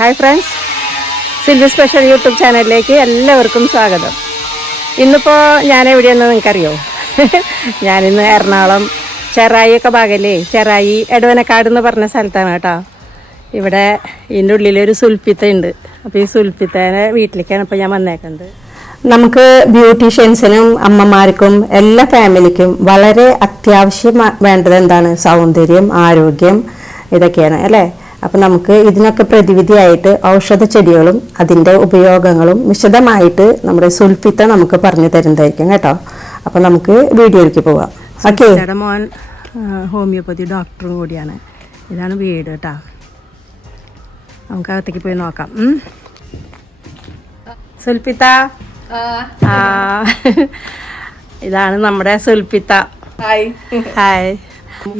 Hi friends, Silvy special YouTube ചാനലിലേക്ക് എല്ലാവർക്കും സ്വാഗതം. ഇന്നിപ്പോൾ ഞാൻ എവിടെയാണെന്ന് നിങ്ങൾക്കറിയോ? ഞാനിന്ന് എറണാകുളം ചെറായി ഒക്കെ ഭാഗമല്ലേ, ചെറായി എടവനക്കാട് എന്ന് പറഞ്ഞ സ്ഥലത്താണ് കേട്ടോ. ഇവിടെ ഇതിൻ്റെ ഉള്ളിലൊരു സുൽപ്പിത്ത ഉണ്ട്. അപ്പോൾ ഈ സുൽപ്പിത്തേനെ വീട്ടിലേക്കാണ് ഇപ്പോൾ ഞാൻ വന്നേക്കുന്നത്. നമുക്ക് ബ്യൂട്ടീഷ്യൻസിനും അമ്മമാർക്കും എല്ലാ ഫാമിലിക്കും വളരെ അത്യാവശ്യം വേണ്ടത് എന്താണ്? സൗന്ദര്യം, ആരോഗ്യം, ഇതൊക്കെയാണ് അല്ലേ. അപ്പം നമുക്ക് ഇതിനൊക്കെ പ്രതിവിധിയായിട്ട് ഔഷധ ചെടികളും അതിൻ്റെ ഉപയോഗങ്ങളും വിശദമായിട്ട് നമ്മുടെ സുൽഫിത്ത നമുക്ക് പറഞ്ഞു തരുന്നതായിരിക്കും കേട്ടോ. അപ്പം നമുക്ക് വീഡിയോയിലേക്ക് പോവാം. ഓക്കെ, മോൻ ഹോമിയോപ്പതി ഡോക്ടറും കൂടിയാണ്. ഇതാണ് വീട് കേട്ടോ. നമുക്ക് അകത്തേക്ക് പോയി നോക്കാം. സുൽഫിത്ത, ഇതാണ് നമ്മുടെ സുൽഫിത്ത. ഹായ്.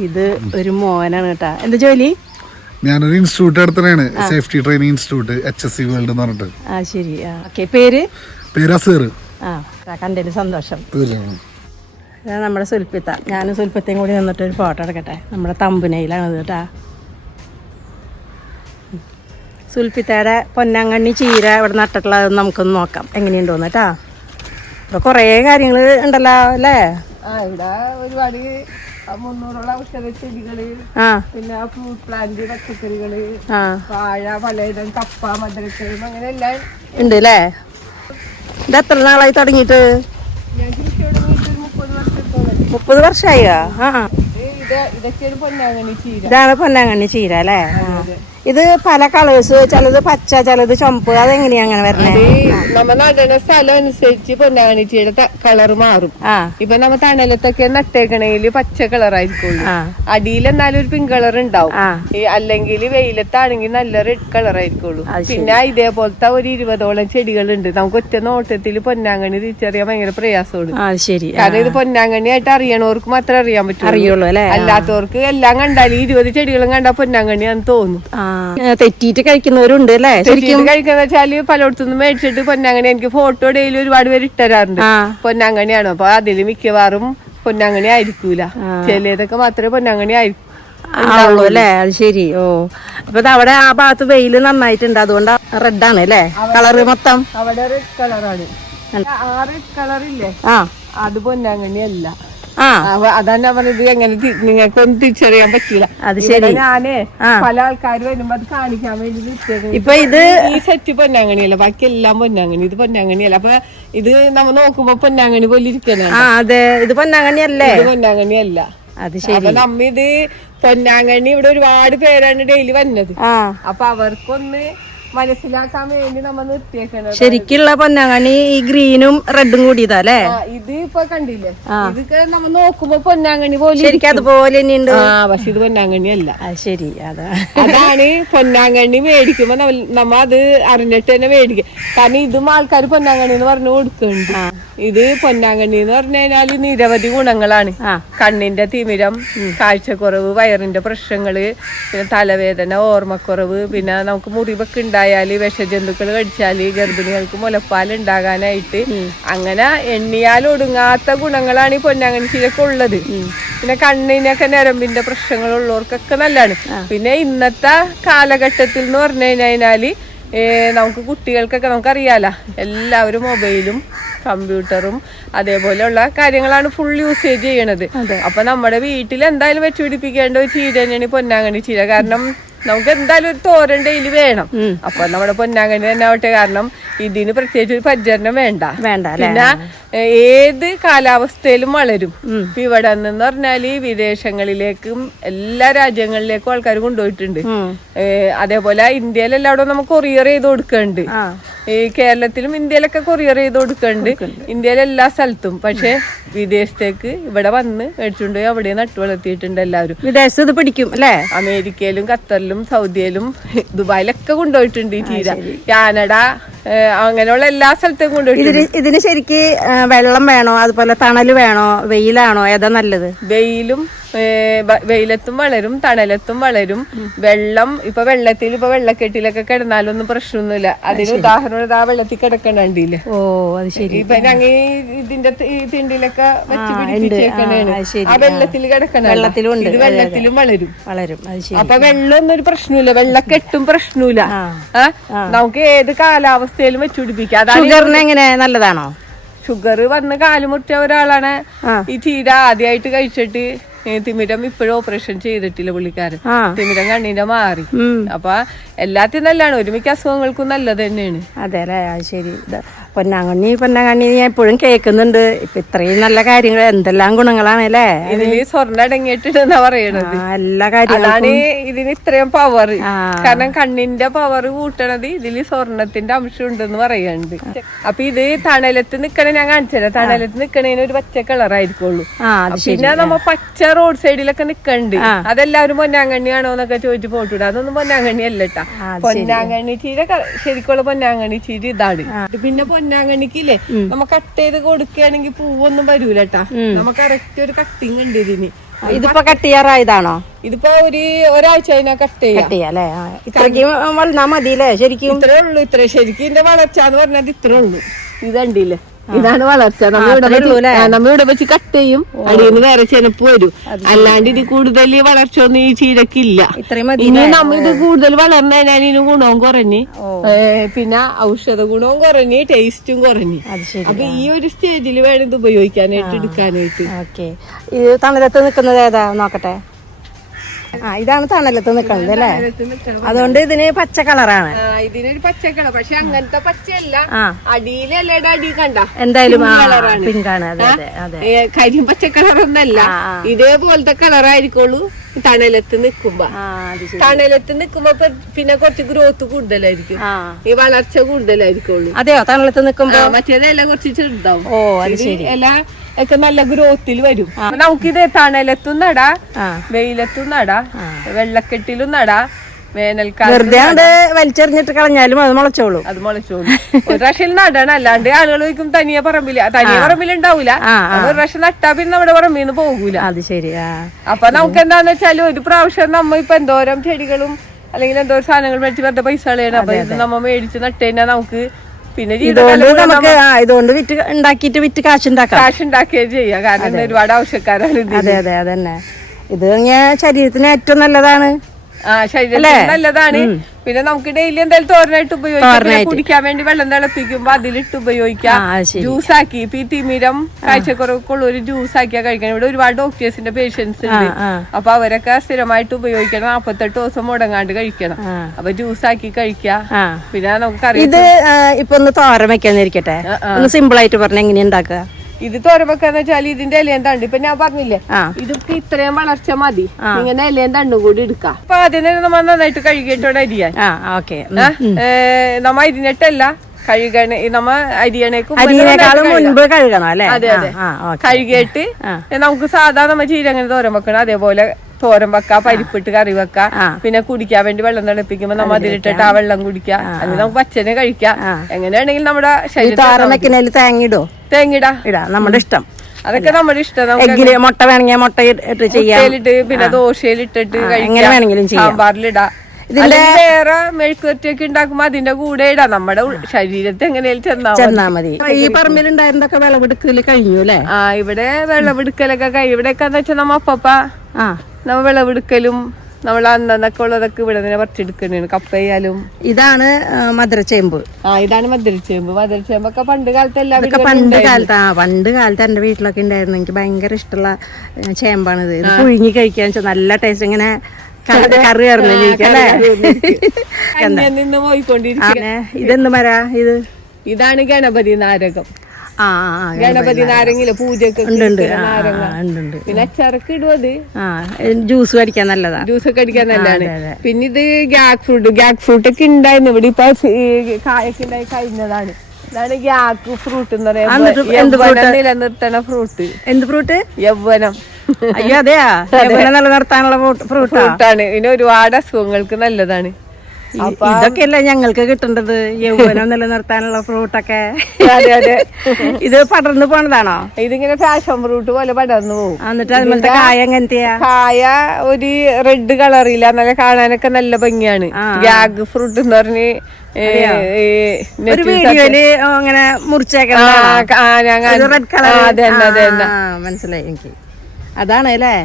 ഇത് ഒരു മോനാണ് കേട്ടോ. എന്താ ജോലി? ഞാനൊരു ഇൻസ്റ്റിറ്റ്യൂട്ട് അടുത്തന്നെയാണ്, safety training institute, HSC world എന്ന് പറഞ്ഞിട്ട്. ശരി. ഓക്കെ, പേര് അസീർ. കണ്ടതിൽ സന്തോഷം. ഇതാണ് നമ്മുടെ സുൽഫിത്ത. ഞാനും സുൽഫിത്തയും കൂടി നിന്നിട്ട് ഒരു ഫോട്ടോ എടുക്കട്ടെ. നമ്മുടെ തമ്പുനയിലാണത് കേട്ടാ. സുൽഫിത്തയുടെ പൊന്നാങ്കണ്ണി ചീര ഇവിടെ നട്ടിട്ടുള്ളത് നമുക്കൊന്ന് നോക്കാം എങ്ങനെയുണ്ടോന്ന് കേട്ടാ. ഇവിടെ കുറേ കാര്യങ്ങൾ ഉണ്ടല്ലോ അല്ലേ. ഇവിടെ ഒരുപാട് 300 ഔഷധ ചെടികള്, പിന്നെ ഫ്രൂട്ട് പ്ലാന്റ്, പച്ചക്കറികള്, വാഴ, പലയിടം, കപ്പ, മധുരക്കിഴങ്ങ്, അങ്ങനെ എല്ലാം ഉണ്ട് അല്ലേ. ഇത് എത്ര നാളായി തുടങ്ങിയിട്ട്? ഞാൻ കൃഷി തുടങ്ങിയിട്ട് 30 വർഷത്തോളം. 30 വർഷമായി. ഇതൊക്കെയാണ് പൊന്നാങ്കണ്ണി ചീര. ഇതാണ് പൊന്നാങ്കണ്ണി ചീര അല്ലേ. ഇത് പല കളേഴ്സ്, ചിലത് പച്ച, ചിലത് ചുമപ്പ്, അതെങ്ങനെയാ അങ്ങനെ വരണേ? നമ്മ നടണ സ്ഥലം അനുസരിച്ച് പൊന്നാങ്കണ്ണി ചീര കളർ മാറും. ഇപ്പൊ നമ്മ തണലത്തൊക്കെ നട്ടേക്കണേല് പച്ച കളറായിരിക്കുള്ളൂ. അടിയിൽ എന്നാലും ഒരു പിങ്ക് കളർ ഉണ്ടാവും. അല്ലെങ്കിൽ വെയിലത്താണെങ്കിൽ നല്ല റെഡ് കളർ ആയിരിക്കുള്ളൂ. പിന്നെ ഇതേപോലത്തെ ഒരു 20ഓളം ചെടികളുണ്ട്. നമുക്ക് ഒറ്റ നോട്ടത്തിൽ പൊന്നാങ്കണ്ണി തിരിച്ചറിയാൻ ഭയങ്കര പ്രയാസമാണ്. കാരണം ഇത് പൊന്നാങ്കണ്ണി ആയിട്ട് അറിയണവർക്ക് മാത്രമേ അറിയാൻ പറ്റുള്ളൂ. അല്ലാത്തവർക്ക് എല്ലാം കണ്ടാൽ 20 ചെടികളും കണ്ടാൽ പൊന്നാങ്കണ്ണിയാന്ന് തോന്നും. തെറ്റിയിട്ട് കഴിക്കുന്നവരുണ്ട് അല്ലേ. ശരിക്കും കഴിക്കുന്ന വെച്ചാല് പലയിടത്തുനിന്ന് മേടിച്ചിട്ട് പൊന്നാങ്കണ്ണി, എനിക്ക് ഫോട്ടോ ഡെയിലി ഒരുപാട് പേര് ഇട്ടരാറുണ്ട്. പൊന്നാങ്കണ്ണിയാണ്. അപ്പൊ അതില് മിക്കവാറും പൊന്നാങ്കണ്ണി ആയിരിക്കൂല. ചിലതൊക്കെ മാത്രമേ പൊന്നാങ്കണ്ണി ആയിരിക്കും അല്ലേ. അത് ശരി. ഓ, അപ്പൊ അവിടെ ആ ഭാഗത്ത് വെയില് നന്നായിട്ടുണ്ട്, അതുകൊണ്ട് റെഡ് ആണ് അല്ലേ കളറ് മൊത്തം. അവിടെ റെഡ് കളറാണ്. ആ റെഡ് കളറില്ലേ, അത് പൊന്നാങ്കണ്ണി അല്ല. അതാണ് ഞാൻ പറഞ്ഞത്, എങ്ങനെ നിങ്ങൾക്കൊന്നും തിരിച്ചറിയാൻ പറ്റില്ല. അത് ശരി. ഞാന് പല ആൾക്കാർ വരുമ്പോ അത് കാണിക്കാൻ വേണ്ടി ഇപ്പൊ ഇത് ഈ സെറ്റ് പൊന്നാങ്കണ്ണിയല്ല, ബാക്കി എല്ലാം പൊന്നാങ്കണ്ണി. ഇത് പൊന്നാങ്കണ്ണിയല്ല. അപ്പൊ ഇത് നമ്മ നോക്കുമ്പോ പൊന്നാങ്കണ്ണി പോലെ ഇരിക്കണം. അതെ, ഇത് പൊന്നാങ്കണ്ണി അല്ലേ. ഇത് പൊന്നാങ്കണ്ണി അല്ല. അത് ശരി. അപ്പൊ നമ്മ ഇത് പൊന്നാങ്കണ്ണി ഇവിടെ ഒരുപാട് പേരാണ് ഡെയിലി വന്നത്. അപ്പൊ അവർക്കൊന്ന് മനസ്സിലാക്കാൻ വേണ്ടി നമ്മ നിർത്തിയേക്കണത്. ശരിക്കുള്ള പൊന്നാങ്കണ്ണി ഈ ഗ്രീനും റെഡും കൂടിയതാ അല്ലേ. ഇത് ഇപ്പൊ കണ്ടില്ലേ, ഇതൊക്കെ നമ്മ നോക്കുമ്പോ പൊന്നാങ്കണ്ണി പോലെ ശരിക്കും അതുപോലെ തന്നെയുണ്ട്. പക്ഷെ ഇത് പൊന്നാങ്കണ്ണി അല്ല. ശരി. അതാണ് പൊന്നാങ്കണ്ണി മേടിക്കുമ്പോ നമ്മ അത് അറിഞ്ഞിട്ട് തന്നെ മേടിക്കും. കാരണം ഇതും ആൾക്കാർ പൊന്നാങ്കണ്ണി എന്ന് പറഞ്ഞു കൊടുക്കുന്നുണ്ട്. ഇത് പൊന്നാങ്കണ്ണി എന്ന് പറഞ്ഞു കഴിഞ്ഞാല് നിരവധി ഗുണങ്ങളാണ്. കണ്ണിന്റെ തിമിരം, കാഴ്ചക്കുറവ്, വയറിന്റെ പ്രശ്നങ്ങള്, പിന്നെ തലവേദന, ഓർമ്മക്കുറവ്, പിന്നെ നമുക്ക് മുറിവൊക്കെ ഉണ്ടായാല്, വിഷജന്തുക്കൾ കടിച്ചാല്, ഗർഭിണികൾക്ക് മുലപ്പാൽ ഉണ്ടാകാനായിട്ട്, അങ്ങനെ എണ്ണിയാൽ ഒടുങ്ങാത്ത ഗുണങ്ങളാണ് ഈ പൊന്നാങ്കണ്ണി ചീരക്ക് ഉള്ളത്. പിന്നെ കണ്ണിനൊക്കെ ഞരമ്പിന്റെ പ്രശ്നങ്ങളുള്ളവർക്കൊക്കെ നല്ലതാണ്. പിന്നെ ഇന്നത്തെ കാലഘട്ടത്തിൽ എന്ന് പറഞ്ഞു കഴിഞ്ഞാല് നമുക്ക് കുട്ടികൾക്കൊക്കെ നമുക്കറിയാലോ, എല്ലാവരും മൊബൈലും കമ്പ്യൂട്ടറും അതേപോലെയുള്ള കാര്യങ്ങളാണ് ഫുൾ യൂസേജ് ചെയ്യണത്. അപ്പൊ നമ്മുടെ വീട്ടിൽ എന്തായാലും വെച്ച് പിടിപ്പിക്കേണ്ട ഒരു ചീര തന്നെയാണ് പൊന്നാങ്കണ്ണി ചീര. കാരണം നമുക്ക് എന്തായാലും ഒരു തോരൻ ഡെയിലി വേണം. അപ്പൊ നമ്മുടെ പൊന്നാങ്കണ്ണി തന്നെ ആവട്ടെ. കാരണം ഇതിന് പ്രത്യേകിച്ച് ഒരു പരിചരണം വേണ്ട. പിന്നെ ഏത് കാലാവസ്ഥയിലും വളരും. ഇവിടെ നിന്ന് പറഞ്ഞാല് വിദേശങ്ങളിലേക്കും എല്ലാ രാജ്യങ്ങളിലേക്കും ആൾക്കാർ കൊണ്ടുപോയിട്ടുണ്ട്. അതേപോലെ ഇന്ത്യയിലെല്ലാവരും നമുക്ക് കൊറിയർ ചെയ്ത് കൊടുക്കുന്നുണ്ട്. ഈ കേരളത്തിലും ഇന്ത്യയിലൊക്കെ കൊറിയർ ചെയ്ത് കൊടുക്കുന്നുണ്ട്, ഇന്ത്യയിലെ എല്ലാ സ്ഥലത്തും. പക്ഷെ വിദേശത്തേക്ക് ഇവിടെ വന്ന് മേടിച്ചുകൊണ്ട് അവിടെ നട്ടു വളർത്തിയിട്ടുണ്ട് എല്ലാവരും. വിദേശത്ത് പിടിക്കും അല്ലേ. അമേരിക്കയിലും ഖത്തറിലും സൗദിയിലും ദുബായിലൊക്കെ കൊണ്ടുപോയിട്ടുണ്ട് ഈ ചീര. കാനഡ, അങ്ങനെയുള്ള എല്ലാ സ്ഥലത്തേക്കും കൊണ്ടുപോയിട്ടുണ്ട്. ഇതിന് ശരിക്ക് വെള്ളം വേണോ, അതുപോലെ തണല് വേണോ, വെയിലാണോ, ഏതാ നല്ലത്? വെയിലും വെയിലത്തും വളരും തണലത്തും വളരും. ഇപ്പൊ വെള്ളക്കെട്ടിലൊക്കെ കിടന്നാലൊന്നും പ്രശ്നമൊന്നുമില്ല. അതിന് ഉദാഹരണം ആ വെള്ളത്തിൽ കിടക്കണ്ടില്ലേ. ഓ അത് ശരി. ഇപ്പൊ ഞങ്ങൾ ഇതിന്റെ ഈ തിണ്ടിലൊക്കെ വെച്ച് പിടിപ്പിച്ചേക്കണേണ്. ആ വെള്ളത്തിൽ കിടക്കണ ഇത് വെള്ളത്തിലും വളരും. അത് ശരി. അപ്പൊ വെള്ളമൊന്നും ഒരു പ്രശ്നമില്ല, വെള്ളക്കെട്ടും പ്രശ്നമില്ല. നമുക്ക് ഏത് കാലാവസ്ഥയിലും വെച്ച് പിടിപ്പിക്കാം. ഷുഗറിന് എങ്ങനെ നല്ലതാണോ? ഷുഗർ വന്ന് കാലുമുട്ടിയ ഒരാളാണ് ഈ ചീര ആദ്യമായിട്ട് കഴിച്ചിട്ട്. തിമിരം ഇപ്പോഴും ഓപ്പറേഷൻ ചെയ്തിട്ടില്ല പുള്ളിക്കാരൻ. തിമിരം കണ്ണിന്റെ മാറി. അപ്പൊ എല്ലാത്തിനും നല്ലതാണ്, ഒരുമിക്ക അസുഖങ്ങൾക്കും നല്ലത് തന്നെയാണ്. അതെ അല്ലേ, അത് ശരി. പൊന്നാങ്കണ്ണി ഞാൻ എപ്പോഴും കേൾക്കുന്നുണ്ട്. ഇപ്പൊ ഇത്രയും നല്ല കാര്യങ്ങൾ, എന്തെല്ലാം ഗുണങ്ങളാണ് അല്ലേ ഇതില്. സ്വർണ്ണം അടങ്ങിയിട്ടെന്നാ പറയണത്. എല്ലാ കാര്യങ്ങളും അതാണ് ഇതിന് ഇത്രയും പവർ. കാരണം കണ്ണിന്റെ പവർ കൂട്ടണത് ഇതില് സ്വർണത്തിന്റെ അംശം ഉണ്ടെന്ന് പറയുന്നുണ്ട്. അപ്പൊ ഇത് തണലത്ത് നിക്കണേ ഞാൻ കാണിച്ചത്. തണലത്ത് നിക്കണേന് ഒരു പച്ച കളറായിരിക്കുള്ളൂ. പിന്നെ നമ്മ പച്ച റോഡ് സൈഡിലൊക്കെ നിക്കണ്ട്, അതെല്ലാവരും പൊന്നാങ്കണ്ണിയാണോ എന്നൊക്കെ ചോദിച്ചു ഫോട്ടോ ഇടാം. അതൊന്നും പൊന്നാങ്കണ്ണി അല്ലട്ടാ. പൊന്നാങ്കണ്ണി ചീര ശരിക്കുള്ള പൊന്നാങ്കണ്ണി ചീര ഇതാണ്. പിന്നെ പൊന്നാങ്കണ്ണിക്കില്ലേ നമ്മ കട്ട് ചെയ്ത് കൊടുക്കുകയാണെങ്കിൽ പൂവൊന്നും വരൂലട്ടാ. നമുക്ക് കറക്റ്റ് ഒരു കട്ടിങ് ഉണ്ട് ഇതിന്. ഇതിപ്പോ കട്ട് ചെയ്യാറായതാണോ? ഇതിപ്പോ ഒരാഴ്ച കഴിഞ്ഞാൽ കട്ട് ചെയ്യാല്ലേ. ഇത്രയ്ക്ക് വളർന്നാ മതിയില്ലേ ശരിക്കും? ഇത്രേ ഉള്ളൂ. ശരിക്കും ഇതിന്റെ വളർച്ച എന്ന് പറഞ്ഞാൽ ഇത്രേ ഉള്ളൂ. ഇതണ്ടില്ലേ, ഇതാണ് വളർച്ച. നമ്മളിവിടെ വെച്ച് കട്ട് ചെയ്യും, അടിയിൽ നിന്ന് വേറെ ചെനപ്പ് വരും. അല്ലാണ്ട് ഇത് കൂടുതൽ വളർച്ച ഒന്നും ഈ ചീരക്കില്ല. ഇനി നമ്മ ഇത് കൂടുതൽ വളർന്നു കഴിഞ്ഞാൽ ഇതിന് ഗുണവും കുറഞ്ഞ്, പിന്നെ ഔഷധ ഗുണവും കുറഞ്ഞ്, ടേസ്റ്റും കുറഞ്ഞ്. അപ്പൊ ഈ ഒരു സ്റ്റേജിൽ വേണം ഇത് ഉപയോഗിക്കാനായിട്ട്, എടുക്കാനായിട്ട്. ഇത് തണലത്ത് നിൽക്കുന്നത് ഏതാ നോക്കട്ടെ. ഇതാണ് തണലത്ത് നിൽക്കുന്നത് അല്ലേ? അതുകൊണ്ട് ഇതിന് പച്ച കളറാണ്. ഇതിനൊരു പച്ച കളർ, പക്ഷെ അങ്ങനത്തെ പച്ചയല്ല. അടിയിലെ അല്ലേടെ അടി കണ്ട എന്തായാലും പിങ്കാണ്. കരിയും പച്ച കളറൊന്നല്ല, ഇതേപോലത്തെ കളറായിരിക്കുള്ളൂ തണലത്ത് നിക്കുമ്പോ. തണലത്ത് നിക്കുമ്പോ പിന്നെ കുറച്ച് ഗ്രോത്ത് കൂടുതലായിരിക്കും, ഈ വളർച്ച കൂടുതലായിരിക്കുള്ളൂ. അതെയോ? തണലത്ത് നിക്കുമ്പോ മറ്റേതെല്ലാം കുറച്ച് ചെറുതാവും. ഇല ഒക്കെ നല്ല ഗ്രോത്തിൽ വരും. നമുക്കിത് തണലത്തും നടാ, വെയിലത്തും നടാ, വെള്ളക്കെട്ടിലും നടാ, വേനൽക്കാലം വലിച്ചെറിഞ്ഞിട്ട് കളഞ്ഞാലും അത് മുളച്ചോളൂ. ഒരു പ്രാവശ്യം നടണം. അല്ലാണ്ട് ആളുകൾ ചോദിക്കും തനിയെ പറമ്പിലുണ്ടാവൂല. ഒരു പ്രാവശ്യം നട്ടാ പിന്നെ നമ്മുടെ പറമ്പിൽ നിന്ന് പോകൂല. അത് ശരി. അപ്പൊ നമുക്ക് എന്താന്ന് വെച്ചാല് ഒരു പ്രാവശ്യം നമ്മ ഇപ്പൊ എന്തോരം ചെടികളും അല്ലെങ്കിൽ എന്തോരം സാധനങ്ങൾ മേടിച്ച് വെറുതെ പൈസ കളയണം. അപ്പൊ ഇത് നമ്മ മേടിച്ച് നട്ട് കഴിഞ്ഞാൽ നമുക്ക് പിന്നെ ഇതുകൊണ്ട് വിറ്റ് കാശുണ്ടാക്കുകയും ചെയ്യാം. കാരണം ഒരുപാട് ആവശ്യക്കാരാണ്. അതെ അതെ അതന്നെ. ഇത് ശരീരത്തിന് ഏറ്റവും നല്ലതാണ്. ശരീരത്തിന് നല്ലതാണ്. പിന്നെ നമുക്ക് ഡെയിലി എന്തായാലും തോരനായിട്ട് ഉപയോഗിക്കാം. കുടിക്കാൻ വേണ്ടി വെള്ളം തിളപ്പിക്കുമ്പോ അതിലിട്ട് ഉപയോഗിക്കാം. ജ്യൂസാക്കി ഇപ്പൊ ഈ തിമിരം കാഴ്ചക്കുറവൊക്കെ ഉള്ള ഒരു ജ്യൂസാക്കിയാ കഴിക്കണം. ഇവിടെ ഒരുപാട് ഡോക്ടേഴ്സിന്റെ പേഷ്യൻസ് ഉണ്ട്. അപ്പൊ അവരൊക്കെ സ്ഥിരമായിട്ട് ഉപയോഗിക്കണം. 48 ദിവസം മുടങ്ങാണ്ട് കഴിക്കണം. അപ്പൊ ജ്യൂസാക്കി കഴിക്കാം. പിന്നെ നമുക്കറിയാം. ഇത് ഇപ്പൊ ഒന്ന് തോരൻ വെക്കാന്നിരിക്കട്ടെ, ഒന്ന് സിമ്പിൾ ആയിട്ട് പറഞ്ഞ എങ്ങനെയാ ഉണ്ടാക്കുക? ഇത് തോരൻ വെക്കാന്ന് വെച്ചാൽ ഇതിന്റെ ഇലയും തണ്ട് ഇപ്പൊ ഞാൻ പറഞ്ഞില്ലേ, ഇതൊക്കെ ഇത്രയും വളർച്ച മതി. ഇങ്ങനെ ഇലയും തണ്ടും കൂടി എടുക്കാം. അപ്പൊ ആദ്യം തന്നെ നമ്മ നന്നായിട്ട് കഴുകിയിട്ടോടെ അരിയാൻ. നമ്മ അരിഞ്ഞിട്ടല്ല കഴുകണ, നമ്മ അരിയണേക്കാളും മുൻപ് കഴുകണം അല്ലെ? അതെ അതെ. കഴുകിയിട്ട് നമുക്ക് സാധാരണ നമ്മ ചീര അങ്ങനെ തോരൻ വെക്കണം. അതേപോലെ തോരൻ വെക്കാം, പരിപ്പിട്ട് കറി വെക്കാം. പിന്നെ കുടിക്കാൻ വേണ്ടി വെള്ളം തിളപ്പിക്കുമ്പോ നമ്മ അതിലിട്ടിട്ട് ആ വെള്ളം കുടിക്കാം. അല്ലെങ്കിൽ നമുക്ക് പച്ചനെ കഴിക്കാം. എങ്ങനെയാണെങ്കിൽ നമ്മുടെ ശരീരത്തിൽ തേങ്ങിടാ നമ്മുടെ ഇഷ്ടം. അതൊക്കെ നമ്മുടെ ഇഷ്ടം. മുട്ട വേണമെങ്കിൽ മുട്ട ഇട്ട് ചെയ്യാം. പിന്നെ ദോശയിലിട്ടിട്ട് എങ്ങനെ വേണമെങ്കിലും സാമ്പാറിലിടാം. ഇതിന്റെ വേറെ മെഴുക്കുവരട്ടിയൊക്കെ ഉണ്ടാക്കുമ്പോ അതിന്റെ കൂടെ ഇടാം. നമ്മുടെ ശരീരത്തെ എങ്ങനെയാലും ചെന്നാ മതി. ഈ പറമ്പിലുണ്ടായിരുന്നൊക്കെ വിളവെടുക്കല് കഴിഞ്ഞു അല്ലേ? ഇവിടെ വിളവെടുക്കലൊക്കെ കഴിഞ്ഞു. ഇവിടെയൊക്കെ വെച്ചാൽ നമ്മ നമ്മ വിളവെടുക്കലും നമ്മൾ അന്നൊക്കെ ഉള്ളതൊക്കെ ഇവിടെ തന്നെ പറിച്ചെടുക്കണേണ്. കപ്പയാലും. ഇതാണ് മധുരച്ചേമ്പ്. ഇതാണ് മധുരച്ചേമ്പ്. മധുരച്ചേമ്പൊക്കെ പണ്ട് കാലത്ത് എല്ലാവരും പണ്ട് കാലത്ത് എന്റെ വീട്ടിലൊക്കെ ഉണ്ടായിരുന്നു. എനിക്ക് ഭയങ്കര ഇഷ്ടമുള്ള ചേമ്പാണിത്. ഇത് പുഴുങ്ങി കഴിക്കാൻ നല്ല ടേസ്റ്റ്. ഇങ്ങനെ കറി കയറുന്നില്ലേ? നിന്ന് പോയിക്കൊണ്ടിരിക്കുക. ഇതെന്ത് മരാ ഇത്? ഇതാണ് ഗണപതി നാരകം. ഗണപതി നാരങ്ങില്ല പൂജക്ക് നാരങ്ങ. പിന്നെ അച്ചാറൊക്കെ ഇടുവത്. ജ്യൂസ് അടിക്കാൻ നല്ലതാ. ജ്യൂസൊക്കെ അടിക്കാൻ നല്ലതാണ്. പിന്നെ ഇത് ഗ്യാക് ഫ്രൂട്ട് ഒക്കെ ഉണ്ടായിരുന്നു. ഇവിടെ ഇപ്പൊ കായൊക്കെ ഉണ്ടായി കഴിഞ്ഞതാണ്. ഇതാണ് ഗ്യാക് ഫ്രൂട്ട് എന്ന് പറയുന്നത്. നിലനിർത്തണ ഫ്രൂട്ട്. എന്ത് ഫ്രൂട്ട്? യൗവനം. അയ്യോ അതെയാ, നിലനിർത്താനുള്ള ഫ്രൂട്ടാണ്. ഇതിന് ഒരുപാട് അസുഖങ്ങൾക്ക് നല്ലതാണ്. ഇതൊക്കെയല്ലേ ഞങ്ങൾക്ക് കിട്ടേണ്ടത്, യൗവനം നിലനിർത്താനുള്ള ഫ്രൂട്ടൊക്കെ. അതെ അതെ. ഇത് പടർന്നു പോണതാണോ? ഇതിങ്ങനെ പാഷൻ ഫ്രൂട്ട് പോലെ പടർന്നു പോകും. എന്നിട്ട് അതുപോലത്തെ കായ എങ്ങനത്തെയാ? കായ ഒരു റെഡ് കളറില്ല, നല്ല കാണാനൊക്കെ നല്ല ഭംഗിയാണ്. ജാഗ് ഫ്രൂട്ട് എന്ന് പറഞ്ഞ് ഒരു വീഡിയോയില് അങ്ങനെ മുറിച്ചേക്കണ റെഡ് കളർ. മനസ്സിലായി എനിക്ക്. അതാണ് അല്ലേ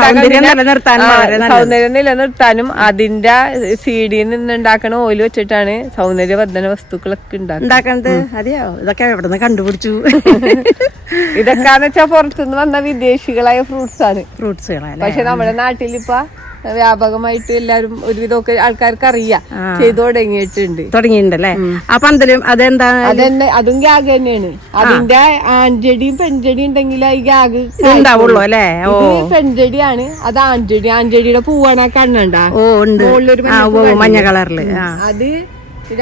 സൗന്ദര്യം നിലനിർത്താനും അതിന്റെ സീഡിൽ നിന്നുണ്ടാക്കണ ഓയിൽ വെച്ചിട്ടാണ് സൗന്ദര്യവർദ്ധന വസ്തുക്കളൊക്കെ ഉണ്ടാക്കണത്. അതെയോ? ഇതൊക്കെ എവിടെ നിന്ന് കണ്ടുപിടിച്ചു? ഇതൊക്കെന്ന് വെച്ചാ പുറത്തുനിന്ന് വന്ന വിദേശികളായ ഫ്രൂട്ട്സ് ആണ്. ഫ്രൂട്ട്സുകളാണ്. പക്ഷെ നമ്മുടെ നാട്ടിലിപ്പ വ്യാപകമായിട്ട് എല്ലാരും ഒരുവിധമൊക്കെ ആൾക്കാർക്ക് അറിയാം, ചെയ്തു തുടങ്ങിയിട്ടുണ്ടല്ലേ. അപ്പൊ എന്തെങ്കിലും അതെന്താ? അതന്നെ, അതും ഗ്യാഗ് തന്നെയാണ്. അതിന്റെ ആൺചെടിയും പെൺചെടിയും ഉണ്ടെങ്കിൽ ഈ ഗ്യാഗ് ഉണ്ടാവുള്ളൂ അല്ലേ? പെൺചെടിയാണ്, അത് ആൺചെടി. ആൺചെടിയുടെ പൂവാണ് ആ കണ്ണണ്ട. മഞ്ഞ കളറില്. അത്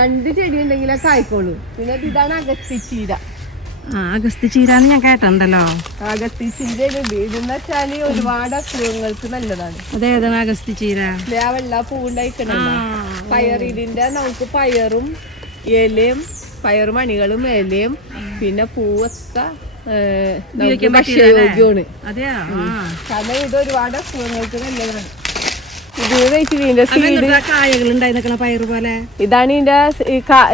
2 ചെടി ഉണ്ടെങ്കിലേ കായ്ക്കോളൂ. പിന്നെ ഇതാണ് അഗസ്തിച്ചീര. അഗസ്തിച്ചീരാന്ന് ഞാൻ കേട്ടിട്ടുണ്ടല്ലോ. അഗസ്തിച്ചീര ഇതെന്ന് വെച്ചാല് ഒരുപാട് അസുഖങ്ങൾക്ക് നല്ലതാണ്. അതേതാണ് അഗസ്തിച്ചീര? ആ വെള്ള പൂവുണ്ടായിക്കണ പയർ. ഇതിന്റെ നമുക്ക് പയറും ഇലയും, പയറുമണികളും ഇലയും പിന്നെ പൂവൊക്കെ ഭക്ഷ്യയോഗ്യമാണ്. കാരണം ഇത് ഒരുപാട് അസുഖങ്ങൾക്ക് നല്ലതാണ്. ഇതാണ് ഇതിന്റെ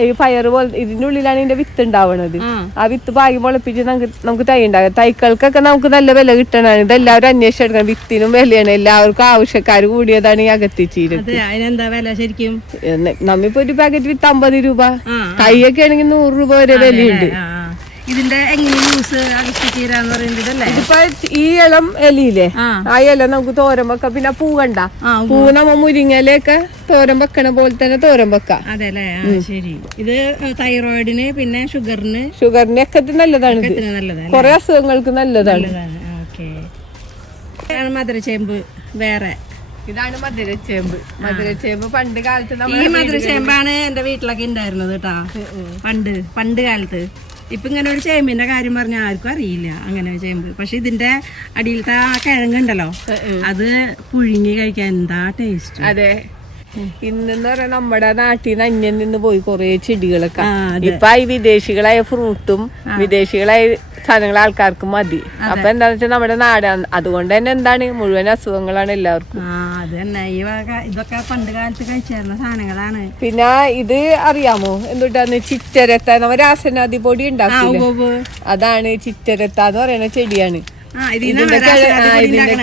ഈ പയറ് പോലെ. ഇതിന്റെ ഉള്ളിലാണ് ഇതിന്റെ വിത്ത് ഉണ്ടാവണത്. ആ വിത്ത് പാകി മുളപ്പിച്ച് നമുക്ക് തൈ ഉണ്ടാകാം. തൈക്കൾക്കൊക്കെ നമുക്ക് നല്ല വില കിട്ടണതാണ്. ഇതെല്ലാവരും അന്വേഷിച്ചെടുക്കണം. വിത്തിനും വിലയാണ്. എല്ലാവർക്കും ആവശ്യക്കാർ കൂടിയതാണ് ഈ അഗസ്തിച്ചീര. ശരിക്കും നമ്മിപ്പോ ഒരു പാക്കറ്റ് വിത്ത് 50 രൂപ, തൈയൊക്കെ ആണെങ്കിൽ 100 രൂപ വരെ വിലയുണ്ട്. ഇതിന്റെ എങ്ങനെ യൂസ് അഗസ്തിച്ചീര എന്ന് പറയുന്നത്? ഇതിപ്പോ ഈ ഇളം ഇലയില്ലേ, ആ ഇല നമുക്ക് തോരൻ വെക്കാം. പിന്നെ പൂ കണ്ട പൂ നമ്മ മുരിങ്ങയിലൊക്കെ തോരൻ വെക്കണ പോലെ തന്നെ തോരൻ വെക്കാം. അതെല്ലേ? ശരി. ഇത് തൈറോയിഡിന് പിന്നെ ഷുഗറിനൊക്കെ നല്ലതാണ്. കൊറേ അസുഖങ്ങൾക്ക് നല്ലതാണ്. മധുരച്ചേമ്പ് വേറെ. ഇതാണ് മധുരച്ചേമ്പ്. മധുരച്ചേമ്പ് പണ്ട് കാലത്ത് ഈ മധുരച്ചേമ്പാണ് എന്റെ വീട്ടിലൊക്കെ ഉണ്ടായിരുന്നത് കേട്ടാ, പണ്ട് കാലത്ത്. ഇപ്പൊ ഇങ്ങനെ ഒരു ചേമ്പിന്റെ കാര്യം പറഞ്ഞാൽ ആർക്കും അറിയില്ല അങ്ങനെ ചേമ്പ്. പക്ഷെ ഇതിന്റെ അടിയിലത്തെ ആ കിഴങ്ങുണ്ടല്ലോ, അത് പുഴുങ്ങി കഴിക്കാൻ എന്താ ടേസ്റ്റ്. അതെ. ഇന്നെന്ന് പറയാൻ നമ്മുടെ നാട്ടിൽ നിന്ന് അന്യം നിന്ന് പോയി കൊറേ ചെടികളൊക്കെ. ഇപ്പൊ ഈ വിദേശികളായ ഫ്രൂട്ടും വിദേശികളായ സാധനങ്ങൾ ആൾക്കാർക്ക് മതി. അപ്പൊ എന്താന്ന് വെച്ചാൽ നമ്മുടെ നാടാണ്. അതുകൊണ്ട് തന്നെ എന്താണ് മുഴുവൻ അസുഖങ്ങളാണ് എല്ലാവർക്കും. ഇതൊക്കെ പണ്ട് കാലത്ത് കഴിച്ചിരുന്ന സാധനങ്ങളാണ്. പിന്നെ ഇത് അറിയാമോ എന്തുട്ടാന്ന്? ചിറ്റരത്ത. നമ്മ രാസനാദി പൊടി ഉണ്ടാക്കില്ല, അതാണ് ചിറ്റരത്ത എന്ന് പറയുന്ന ചെടിയാണ്. ഇതിന്റെ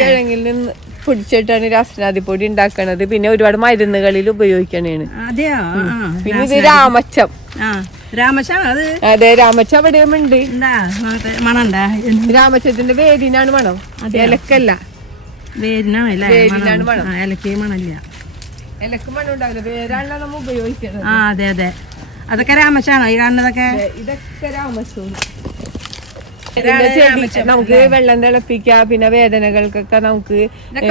കിഴങ്ങിൽ നിന്ന് പൊടിച്ചിട്ടാണ് രാസനാദിപ്പൊടി ഉണ്ടാക്കണത്. പിന്നെ ഒരുപാട് മരുന്നുകളിൽ ഉപയോഗിക്കണേണ്. പിന്നെ ഇത് രാമച്ചം. അതെ, രാമച്ച അവിടെയും ഉണ്ട്. രാമച്ചത്തിന്റെ വേരിനാണ് മണം, ഇലക്കല്ല. വേരിനാണ് മണം. ഇലക്ക് മണം ഉണ്ടാവില്ല, വേരാണല്ലോ നമ്മ ഉപയോഗിക്കുന്നത്. അതെ അതെ. അതൊക്കെ രാമച്ചാണോ ഈ കാണുന്നതൊക്കെ? ഇതൊക്കെ രാമച്ചോണ്. നമുക്ക് വെള്ളം തിളപ്പിക്കാം. പിന്നെ വേദനകൾക്കൊക്കെ നമുക്ക്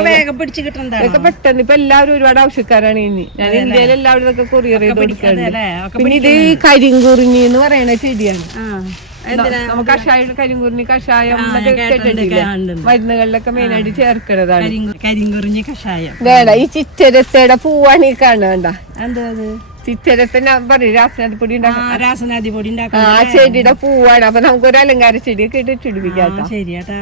വേഗം പിടിച്ചു കിട്ടണ്ട. ഇതൊക്കെ പെട്ടെന്ന് ഇപ്പൊ എല്ലാവരും ഒരുപാട് ആവശ്യക്കാരാണ്. ഇനി ഞാൻ ഇന്ത്യയിൽ എല്ലാവരും ഇതൊക്കെ കൊറിയർ ചെയ്ത് കൊടുക്കാറുണ്ട്. പിന്നെ ഇത് കരിങ്കുറിഞ്ഞി എന്ന് പറയുന്ന ചെടിയാണ്. നമുക്ക് കഷായം, കരിങ്കുറിഞ്ഞി കഷായം കേട്ടിട്ടില്ല, മരുന്നുകളിലൊക്കെ മെയിനായിട്ട് ചേർക്കണതാണ് കരിങ്കുറിഞ്ഞി കഷായം. വേണ്ട, ഈ ചിറ്റരത്തയുടെ പൂവാണ് ഈ കാണണ്ട. എന്താ ചിറ്റരത്തെ ഞാൻ പറയും രാസനാദിപ്പൊടി ഉണ്ടാക്കാം. ആ ചെടിയുടെ പൂവാണ്. അപ്പൊ നമുക്കൊരു അലങ്കാര ചെടിയൊക്കെ ഇട്ടിടിപ്പിക്കാം. ശരിയാട്ടാ.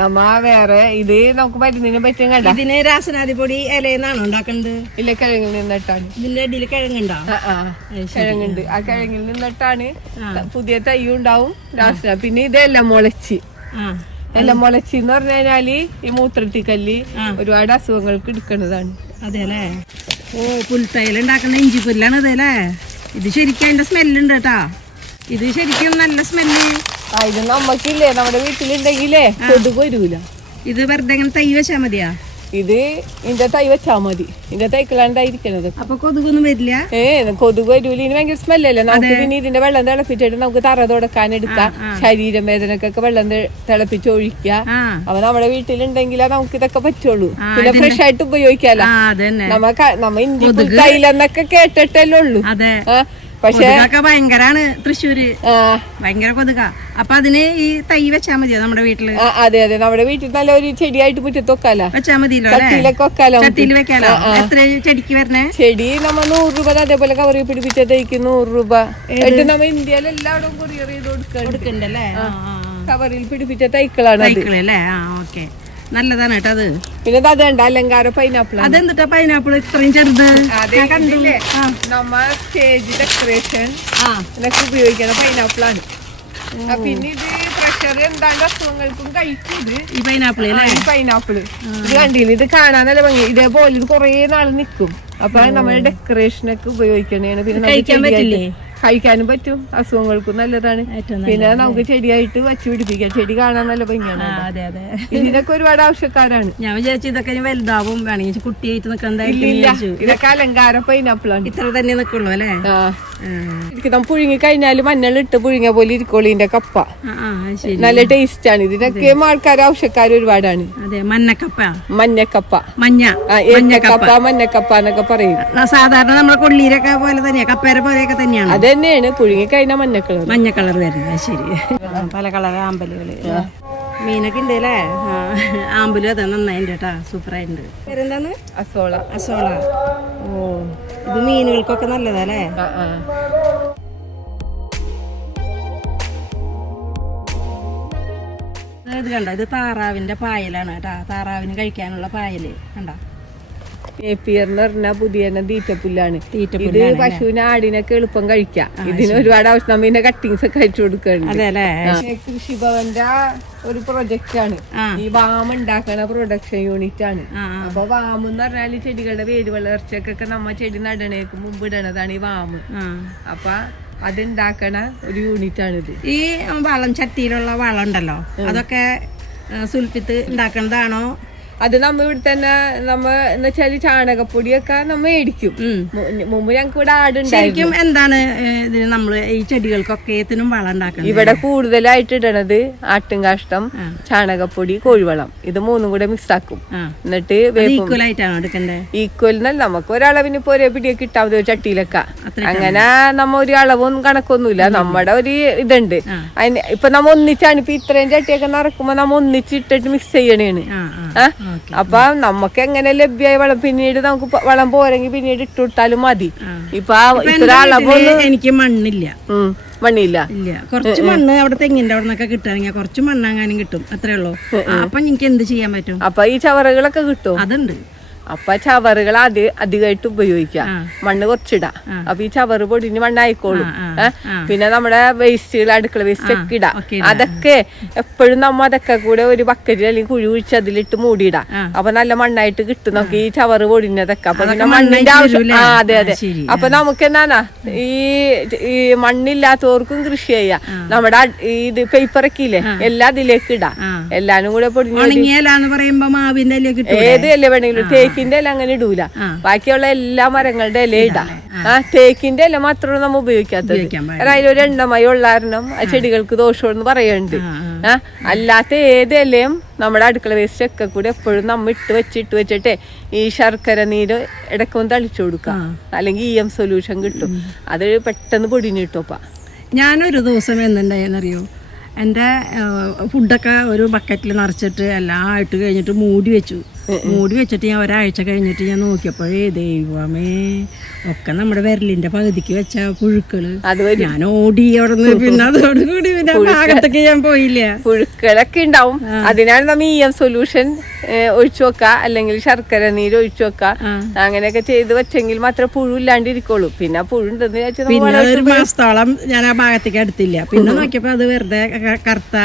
നമ്മ വേറെ ഇത് നമുക്ക് മരുന്നിനും പറ്റും. കണ്ട, ഇതിന് രാസനാദിപ്പൊടി ഇലയെന്നാണോ ഉണ്ടാക്കുന്നത്? ഇല്ല, കിഴങ്ങിൽ നിന്നിട്ടാണ്. ഇതിന്റെ ഇടയിൽ കിഴങ്ങുണ്ടോ? കിഴങ്ങുണ്ട്. ആ കിഴങ്ങിൽ നിന്നിട്ടാണ് പുതിയ തൈ ഉണ്ടാവും രാസന. പിന്നെ ഇതെല്ലാം മുളച്ച്. എല്ലാം മുളച്ചി എന്ന് പറഞ്ഞു കഴിഞ്ഞാല് ഈ മൂത്രത്തിക്കല്ല് ഒരുപാട് അസുഖങ്ങൾക്ക് എടുക്കുന്നതാണ്. അതെല്ലേ? ഓ, പുൽത്തൈലുണ്ടാക്കുന്ന ഇഞ്ചി പുല്ലാണ് ഇതല്ലേ? ഇത് ശരിക്കും അതിന്റെ സ്മെല്ലുണ്ട് കേട്ടാ. ഇത് ശരിക്കും നല്ല സ്മെല്ല്. ഇത് നമ്മക്കില്ലേ, നമ്മുടെ വീട്ടിലുണ്ടെങ്കിലേ കൊതുക് വരൂല. ഇത് വെറുതെ ഇങ്ങനെ തൈ വെച്ചാ മതിയാ? ഇത് ഇതിന്റെ തൈ വെച്ചാ മതി. ഇതിന്റെ തൈക്കളാണ്ടായിരിക്കണത്. അപ്പൊ കൊതുകൊന്നും വരില്ല? കൊതുക് വരൂല. ഇതിന് ഭയങ്കര സ്മെല്ലല്ലേ നമുക്ക്. പിന്നെ ഇതിന്റെ വെള്ളം തിളപ്പിച്ചിട്ട് നമുക്ക് തറ തുടക്കാൻ എടുക്കാം. ശരീരം വേദനക്കൊക്കെ വെള്ളം തിളപ്പിച്ച് ഒഴിക്കാം. അപ്പൊ നമ്മുടെ വീട്ടിലുണ്ടെങ്കിലേ നമുക്ക് ഇതൊക്കെ പറ്റുള്ളൂ. പിന്നെ ഫ്രഷ് ആയിട്ട് ഉപയോഗിക്കാലോ. നമ്മ ഇഞ്ചി തൈലെന്നൊക്കെ കേട്ടിട്ടല്ലേ ഉള്ളൂ. പക്ഷെ കൊതുകൊക്കെ ഭയങ്കരാണ് തൃശ്ശൂര്, ഭയങ്കര കൊതുക. അപ്പൊ അതിന് ഈ തൈ വെച്ചാ മതിയോ നമ്മുടെ വീട്ടില്? അതെ അതെ, നമ്മുടെ വീട്ടിൽ നല്ല ഒരു ചെടിയായിട്ട് മുറ്റത്ത് വെക്കാലോ, വെച്ചാ മതിയല്ലോ, ചട്ടിയിലൊക്കെ വെക്കാലോ, ചട്ടിയിൽ വെക്കാലോ. എത്ര ചെടിക്ക് വരണേ? ചെടി നമ്മ 100 രൂപ അതേപോലെ കവറിൽ പിടിപ്പിച്ച തൈക്ക് 100 രൂപ എന്നിട്ട് നമ്മ ഇന്ത്യയിൽ എല്ലായിടവും കൊറിയർ ചെയ്ത് കൊടുക്കണ്ടല്ലേ? കവറിൽ പിടിപ്പിച്ച തൈക്കളാണ് തൈക്കളല്ലേ? ഓക്കെ, നല്ലതാണ് കേട്ടോ അത്. പിന്നെ അത് കണ്ട അലങ്കാര പൈനാപ്പിൾ. അതെന്തിട്ടാ പൈനാപ്പിൾ ഇത്രയും ചെറുത്? നമ്മ സ്റ്റേജ് ഡെക്കറേഷൻ ഇതൊക്കെ ഉപയോഗിക്കുന്ന പൈനാപ്പിളാണ്. പിന്നെ ഇത് പ്രഷർ എന്താണ്ട് അസുഖങ്ങൾക്കും കഴിക്കും ഈ പൈനാപ്പിള്. ഇത് കണ്ടില്ല, ഇത് കാണാൻ നല്ല ഭംഗി. ഇതേപോലെ ഇത് കൊറേ നാള് നിക്കും. അപ്പൊ നമ്മുടെ ഡെക്കറേഷനൊക്കെ ഉപയോഗിക്കണേണ്. പിന്നെ കഴിക്കാനും പറ്റും, അസുഖങ്ങൾക്കും നല്ലതാണ്. പിന്നെ നമുക്ക് ചെടിയായിട്ട് വച്ച് പിടിപ്പിക്കാം. ചെടി കാണാൻ നല്ല ഭംഗിയാണ്. ഇതിനൊക്കെ ഒരുപാട് ആവശ്യക്കാരാണ്. ഞാൻ വിചാരിച്ചു ഇതൊക്കെ വലുതാവും, വേണമെങ്കിൽ കുട്ടിയായിട്ട് നിൽക്കണ്ടായില്ല. ഇതൊക്കെ അലങ്കാര പൈനാപ്പിളാണ്. ഇത്ര തന്നെ നിക്കുള്ളൂ അല്ലേ? ഇരിക്കും. പുഴുങ്ങി കഴിഞ്ഞാല് മഞ്ഞളിട്ട് പുഴുങ്ങിയ പോലെ ഇരിക്കോളിന്റെ കപ്പ നല്ല ടേസ്റ്റ് ആണ്. ഇതിനൊക്കെ ആൾക്കാർ ആവശ്യക്കാർ ഒരുപാടാണ്. മഞ്ഞക്കപ്പ മഞ്ഞക്കപ്പ എന്നൊക്കെ പറയും. സാധാരണ നമ്മുടെ കൊള്ളീരൊക്കെ പോലെ തന്നെയാ, കപ്പേരെ പോലെയൊക്കെ തന്നെയാണ്. അത് തന്നെയാണ് പുഴുങ്ങി കഴിഞ്ഞാൽ മഞ്ഞ കളർ വരുന്നത്. ശരി, പല കളർ ആമ്പലുകള് മീനൊക്കെ ഉണ്ട് അല്ലേ? ആമ്പലും അതെ, നന്നായിട്ടുണ്ട് കേട്ടാ, സൂപ്പറായിട്ടുണ്ട്. പേരെന്താണ്? അസോള. ഓ, ഇത് മീനുകൾക്കൊക്കെ നല്ലതല്ലേ? ഇത് കണ്ട, ഇത് താറാവിന്റെ പായലാണ് കേട്ടാ, താറാവിന് കഴിക്കാനുള്ള പായല് കണ്ട. എന്ന് പറഞ്ഞാൽ പുതിയ തീറ്റപ്പുല്ലാണ്. ഇത് പശുവിന് ആടിനൊക്കെ എളുപ്പം കഴിക്കാം. ഇതിന് ഒരുപാട് ആവശ്യം. നമ്മ ഇതിന്റെ കട്ടിങ്സ് ഒക്കെ അയച്ചു കൊടുക്കുന്നുണ്ട്. കൃഷിഭവന്റെ ഒരു പ്രൊജക്റ്റ് ആണ് ഈ വാം ഉണ്ടാക്കണ പ്രൊഡക്ഷൻ യൂണിറ്റ് ആണ്. അപ്പൊ വാം എന്ന് പറഞ്ഞാല് ചെടികളുടെ വേര് വളർച്ചക്കൊക്കെ നമ്മ ചെടി നടണേക്ക് മുമ്പ് ഇടണതാണ് ഈ വാം. അപ്പൊ അതുണ്ടാക്കണ ഒരു യൂണിറ്റ് ആണിത്. ഈ വളം, ചട്ടിയിലുള്ള വളം ഉണ്ടല്ലോ, അതൊക്കെ സുൽഫിത്ത് ഉണ്ടാക്കണതാണോ? അത് നമ്മ ഇവിടെ തന്നെ നമ്മ എന്ന് വെച്ചാല് ചാണകപ്പൊടിയൊക്കെ നമ്മ മേടിക്കും. മുമ്പ് ഞങ്ങക്ക് ഇവിടെ ആടുണ്ടായിരിക്കും. എന്താണ് ഇതിന് നമ്മള് ഈ ചെടികൾക്കൊക്കെ വളം ഉണ്ടാക്കണം? ഇവിടെ കൂടുതലായിട്ട് ഇടണത് ആട്ടുംകാഷ്ടം, ചാണകപ്പൊടി, കോഴിവളം, ഇത് മൂന്നും കൂടെ മിക്സ് ആക്കും. എന്നിട്ട് ഈക്വൽ ആയിട്ടാണോ എടുക്കണ്ടേ? ഈക്വൽ എന്നല്ല, നമുക്ക് ഒരളവിന് ഇപ്പൊ ഒരേ പിടിയൊക്കെ ഇട്ടാ മതി ഒരു ചട്ടിയിലൊക്കെ. അങ്ങനെ നമ്മ ഒരു അളവും കണക്കൊന്നുമില്ല, നമ്മുടെ ഒരു ഇതുണ്ട്. അതിന് ഇപ്പൊ നമ്മ ഒന്നിച്ചാണ് ഇപ്പൊ ഇത്രയും ചട്ടിയൊക്കെ നിറക്കുമ്പോ നമ്മ ഒന്നിച്ചിട്ടിട്ട് മിക്സ് ചെയ്യണേണ്. അപ്പൊ നമുക്ക് എങ്ങനെ ലഭ്യമായ വളം, പിന്നീട് നമുക്ക് വളം പോരെങ്കിൽ പിന്നീട് ഇട്ട് കൊടുത്താലും മതി. ഇപ്പൊ എനിക്ക് മണ്ണില്ല. മണ്ണില്ല, കുറച്ച് മണ്ണ് അവിടെ തെങ്ങിന്റെ അവിടെ നിന്നൊക്കെ കിട്ടുകയാണെങ്കിൽ കുറച്ച് മണ്ണാങ്ങാനും കിട്ടും, അത്രേ ഉള്ളൂ. അപ്പൊ എനിക്ക് എന്ത് ചെയ്യാൻ പറ്റും? അപ്പൊ ഈ ചവറുകളൊക്കെ കിട്ടും. അതുണ്ട്. അപ്പൊ ചവറുകൾ അധികമായിട്ട് ഉപയോഗിക്കാം. മണ്ണ് കുറച്ചിടാം. അപ്പൊ ഈ ചവറ് പൊടിഞ്ഞ് മണ്ണായിക്കോളും. പിന്നെ നമ്മുടെ വേസ്റ്റുകൾ, അടുക്കള വേസ്റ്റ് ഒക്കെ ഇടാം. അതൊക്കെ എപ്പോഴും നമ്മ അതൊക്കെ കൂടെ ഒരു ബക്കറ്റിൽ അല്ലെങ്കിൽ കുഴി കുഴിച്ച് അതിലിട്ട് മൂടിയിടാം. അപ്പൊ നല്ല മണ്ണായിട്ട് കിട്ടും നമുക്ക് ഈ ചവറ് പൊടിഞ്ഞതൊക്കെ. അപ്പൊ പിന്നെ മണ്ണിന്റെ ആവശ്യം. അതെ അതെ. അപ്പൊ നമുക്ക് എന്നാ ഈ മണ്ണില്ലാത്തവർക്കും കൃഷി ചെയ്യാം. നമ്മുടെ ഇത് പേപ്പറൊക്കെ ഇല്ലേ, എല്ലാം അതിലേക്ക് ഇടാം. എല്ലാരും കൂടെ പൊടിഞ്ഞ ഏത് ഇല വേണമെങ്കിലും, തേക്കിന്റെ ഇല അങ്ങനെ ഇടൂല, ബാക്കിയുള്ള എല്ലാ മരങ്ങളുടെ ഇല ഇടാം. തേക്കിന്റെ ഇല മാത്രമാണ് നമ്മ ഉപയോഗിക്കാത്തത്. അതിലൊരു എണ്ണമയം ഉള്ള കാരണം ആ ചെടികൾക്ക് ദോഷമെന്ന് പറയുന്നുണ്ട്. അല്ലാത്ത ഏത് ഇലയും നമ്മുടെ അടുക്കള വേസ്റ്റ് ഒക്കെ കൂടി എപ്പോഴും നമ്മ ഇട്ട് വെച്ചിട്ട് ഈ ശർക്കര നീര് ഇടക്കൊന്ന് തളിച്ചു കൊടുക്കാം. അല്ലെങ്കിൽ EM സൊല്യൂഷൻ കിട്ടും, അത് പെട്ടെന്ന് പൊടിഞ്ഞു കിട്ടും. ഞാനൊരു ദിവസം എന്തുണ്ടായെന്നറിയോ, എൻ്റെ ഫുഡൊക്കെ ഒരു ബക്കറ്റിൽ നിറച്ചിട്ട് എല്ലാം ഇട്ട് കഴിഞ്ഞിട്ട് മൂടി വെച്ചിട്ട് ഞാൻ ഒരാഴ്ച കഴിഞ്ഞിട്ട് ഞാൻ നോക്കിയപ്പോഴേ ദൈവമേ, ഒക്കെ നമ്മുടെ വിരലിന്റെ പകുതിക്ക് വെച്ച പുഴുക്കള്. ഞാൻ ഓടി അവിടെ നിന്ന്, പിന്നെ അതോടുകൂടി പിന്നെ ഭാഗത്തൊക്കെ ഞാൻ പോയില്ല. പുഴുക്കളൊക്കെ ഉണ്ടാവും. അതിനാണ് നമ്മ EM സൊല്യൂഷൻ ഒഴിച്ചു വെക്കുക, അല്ലെങ്കിൽ ശർക്കര നീര് ഒഴിച്ചു വെക്കുക. അങ്ങനെയൊക്കെ ചെയ്ത് വെച്ചെങ്കിൽ മാത്രമേ പുഴു ഇല്ലാണ്ടിരിക്കുള്ളൂ. പിന്നെ പുഴു ഉണ്ടെന്ന് വെച്ചാൽ ഒരു മാസത്തോളം ഞാൻ ആ ഭാഗത്തേക്ക് എടുത്തില്ല. പിന്നെ നോക്കിയപ്പോ അത് വെറുതെ കറുത്ത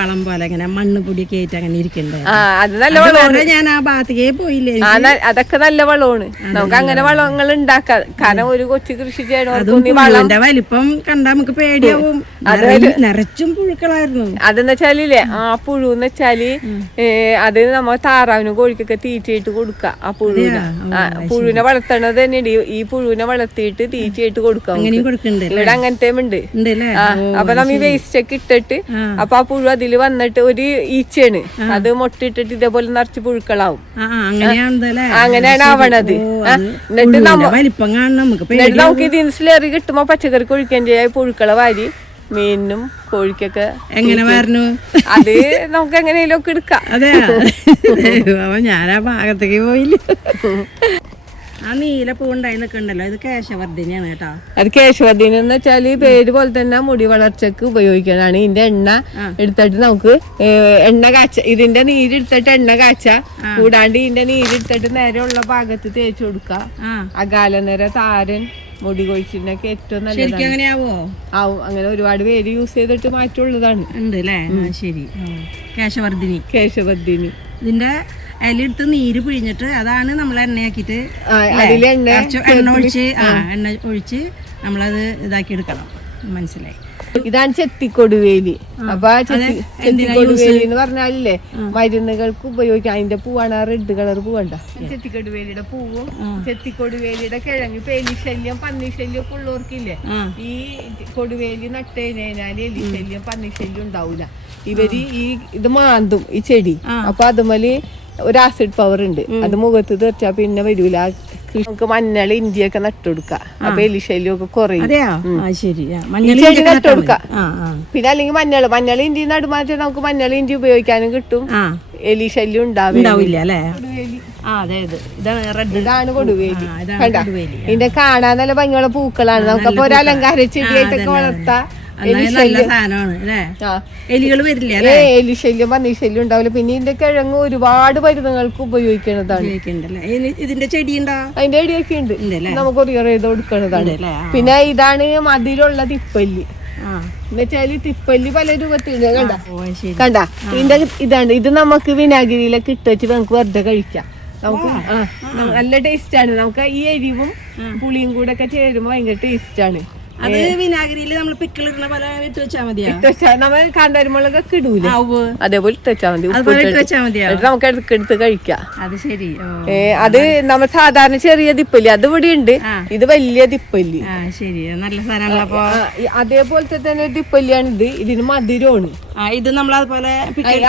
വളം പോലെ ഇങ്ങനെ മണ്ണ് പൊടിയൊക്കെ ആയിട്ട് അങ്ങനെ ഇരിക്കണ്ടായിരുന്നു. അത് നല്ല വളമാണ്. ഞാൻ ആ ഭാഗത്തേക്കേ പോയില്ലേ. അതൊക്കെ നല്ല വളമാണ്. നമുക്ക് അങ്ങനെ വളങ്ങൾ ഉണ്ടാക്കാം. കാരണം ഒരു കൊച്ചു കൃഷി ചെയ്യണ വലിപ്പം കണ്ടാ നമുക്ക് പേടിയാവും. നിറച്ചും പുഴുക്കളായിരുന്നു. അതെന്ന് വെച്ചാലില്ലേ, ആ പുഴു എന്ന് വെച്ചാല് അത് നമ്മ താറാവിനും കോഴിക്കൊക്കെ തീറ്റയായിട്ട് കൊടുക്കുക ആ പുഴുവിനെ. പുഴുവിനെ വളർത്തണത് തന്നെയുണ്ട്. ഈ പുഴുവിനെ വളർത്തിയിട്ട് തീറ്റയായിട്ട് കൊടുക്കാം. ഇവിടെ അങ്ങനത്തെ ഉണ്ട്. അപ്പൊ നമ്മ ഈ വേസ്റ്റ് ഒക്കെ ഇട്ടിട്ട് അപ്പൊ ആ പുഴു അതില് വന്നിട്ട് ഒരു ഈച്ചയാണ് അത് മുട്ടയിട്ടിട്ട് ഇതേപോലെ നിറച്ച് പുഴുക്കളാവും. അങ്ങനെയാണ് ആവണത്. എന്നിട്ട് നമുക്ക് ഇതിന് സ്ലേറി കിട്ടുമ്പോ പച്ചക്കറി ഒഴിക്കാൻ ചെയ്യാൻ പുഴുക്കളെ വാരി മീനിനും കോഴിക്കൊക്കെ എങ്ങനെ പറഞ്ഞു അത് നമുക്ക് എങ്ങനെയും ഒക്കെ എടുക്കാം. അതെ ഞാൻ ആ ഭാഗത്തേക്ക് പോയില്ല. ആ നീല പൂണ്ടായി നിൽക്കണ്ടല്ലോ ഇത് കേശവർദ്ധിനിയാണ് കേട്ടോ. അത് കേശവർദ്ധിനി എന്ന് വെച്ചാല് പേര് പോലെ തന്നെ മുടി വളർച്ചക്ക് ഉപയോഗിക്കാനാണ്. ഇതിന്റെ എണ്ണ എടുത്തിട്ട് നമുക്ക് എണ്ണ കാച്ച, ഇതിന്റെ നീരെടുത്തിട്ട് എണ്ണ കാച്ച, കൂടാണ്ട് ഇതിന്റെ നീരെടുത്തിട്ട് നേരെയുള്ള ഭാഗത്ത് തേച്ചു കൊടുക്കുക. അകാലനര, താരൻ, മുടി കൊഴിച്ചിനൊക്കെ ഏറ്റവും നല്ലതാണ്. ആവും. അങ്ങനെ ഒരുപാട് പേര് യൂസ് ചെയ്തിട്ട് മാറ്റമുള്ളതാണ്. ഉണ്ട് അല്ലേ? ശരി. കേശവർദ്ധിനി. ഇതിന്റെ ഇലെടുത്ത് നീര് പിഴിഞ്ഞിട്ട് അതാണ് നമ്മൾ എണ്ണയാക്കിട്ട് എണ്ണ ഒഴിച്ച് നമ്മളത് ഇതാക്കി എടുക്കണം. മനസ്സിലായി. ഇതാണ് ചെത്തിക്കൊടുവേലി. അപ്പൊ ചെത്തിക്കൊടുവേലി എന്ന് പറഞ്ഞാലേ മരുന്നുകൾക്ക് ഉപയോഗിക്കാം. അതിന്റെ പൂവാണ് റെഡ് കളർ പൂവണ്ട. ചെത്തിക്കൊടുവേലിയുടെ പൂവും ചെത്തിക്കൊടുവേലിയുടെ കിഴങ്ങ്, പേലിശല്യം, പന്നിശല്യം ഒക്കെ ഉള്ളവർക്കില്ലേ, ഈ കൊടുവേലി നട്ട് കഴിഞ്ഞാല് എലിശല്യം, പന്നിശല്യം ഉണ്ടാവൂല. ഇവര് ഇത് മാന്തും ഈ ചെടി. അപ്പൊ അതുമല് ഒരു ആസിഡ് പവർ ഉണ്ട്. അത് മുഖത്ത് തീർച്ചാ പിന്നെ വരൂല. നമുക്ക് മഞ്ഞൾ, ഇഞ്ചിയൊക്കെ നട്ടുകൊടുക്കാം. അപ്പൊ എലിശല്യം ഒക്കെ കുറയും. ചെടി നട്ടുകൊടുക്കാം. പിന്നെ അല്ലെങ്കിൽ മഞ്ഞൾ ഇഞ്ചി നടുമാറ്റം നമുക്ക് മഞ്ഞൾ ഇഞ്ചി ഉപയോഗിക്കാനും കിട്ടും. എലിശല്യം ഉണ്ടാവില്ല അല്ലേ? ഇതാണ് കൊടുവേലി. കണ്ട, ഇതിന്റെ കാണാൻ നല്ല ഭംഗിയുള്ള പൂക്കളാണ്. നമുക്കപ്പൊ ഒരു അലങ്കാര ചെടിയായിട്ടൊക്കെ വളർത്താം. എലികൾ വരില്ല, എലിശല്യം, പന്നിശല്യം ഉണ്ടാവില്ല. പിന്നെ ഇതിന്റെ കിഴങ്ങ് ഒരുപാട് മരുന്നുകൾക്ക് ഉപയോഗിക്കുന്നതാണ്. ഇതിന്റെ ചെടി ഉണ്ടോ? അതിന്റെ ചെടിയൊക്കെ ഉണ്ട്. നമുക്ക് കൊറിയർ ചെയ്ത് കൊടുക്കുന്നതാണ്. പിന്നെ ഇതാണ് മതിലുള്ള തിപ്പല്ലി. എന്നുവെച്ചാല് തിപ്പല്ലി പല രൂപത്തിലുണ്ട്. കണ്ട ഇതിന്റെ ഇതാണ്. ഇത് നമുക്ക് വിനാഗിരിയിലൊക്കെ ഇട്ട് വെച്ച് നമുക്ക് വെറുതെ കഴിക്കാം. നമുക്ക് നല്ല ടേസ്റ്റ് ആണ്. നമുക്ക് ഈ എരിവും പുളിയും കൂടെ ഒക്കെ ചേരുമ്പോ ഭയങ്കര ടേസ്റ്റ് ആണ്. അത് വിനാഗിരിയിൽ നമ്മൾ പിക്കിളിടുന്ന പോലെ ഇട്ട് വെച്ചാൽ മതിയാ. നമ്മൾ കാന്താരിമുളകൊക്കെ ഇടൂല, അതേപോലെ ഇട്ട് വെച്ചാൽ മതി. നമുക്ക് എടുത്ത് കഴിക്കാം. അത് ശരി. അത് നമ്മൾ സാധാരണ ചെറിയ തിപ്പല്ലി അത് ഇവിടെ ഉണ്ട്. ഇത് വലിയ തിപ്പല്ലി. ശരി, നല്ല സാധനങ്ങളപ്പോ. അതേപോലത്തെ തന്നെ തിപ്പല്ലിയാണ് ഇത്. ഇതിന് മധുരമാണ്. ഇത് നമ്മൾ അതുപോലെ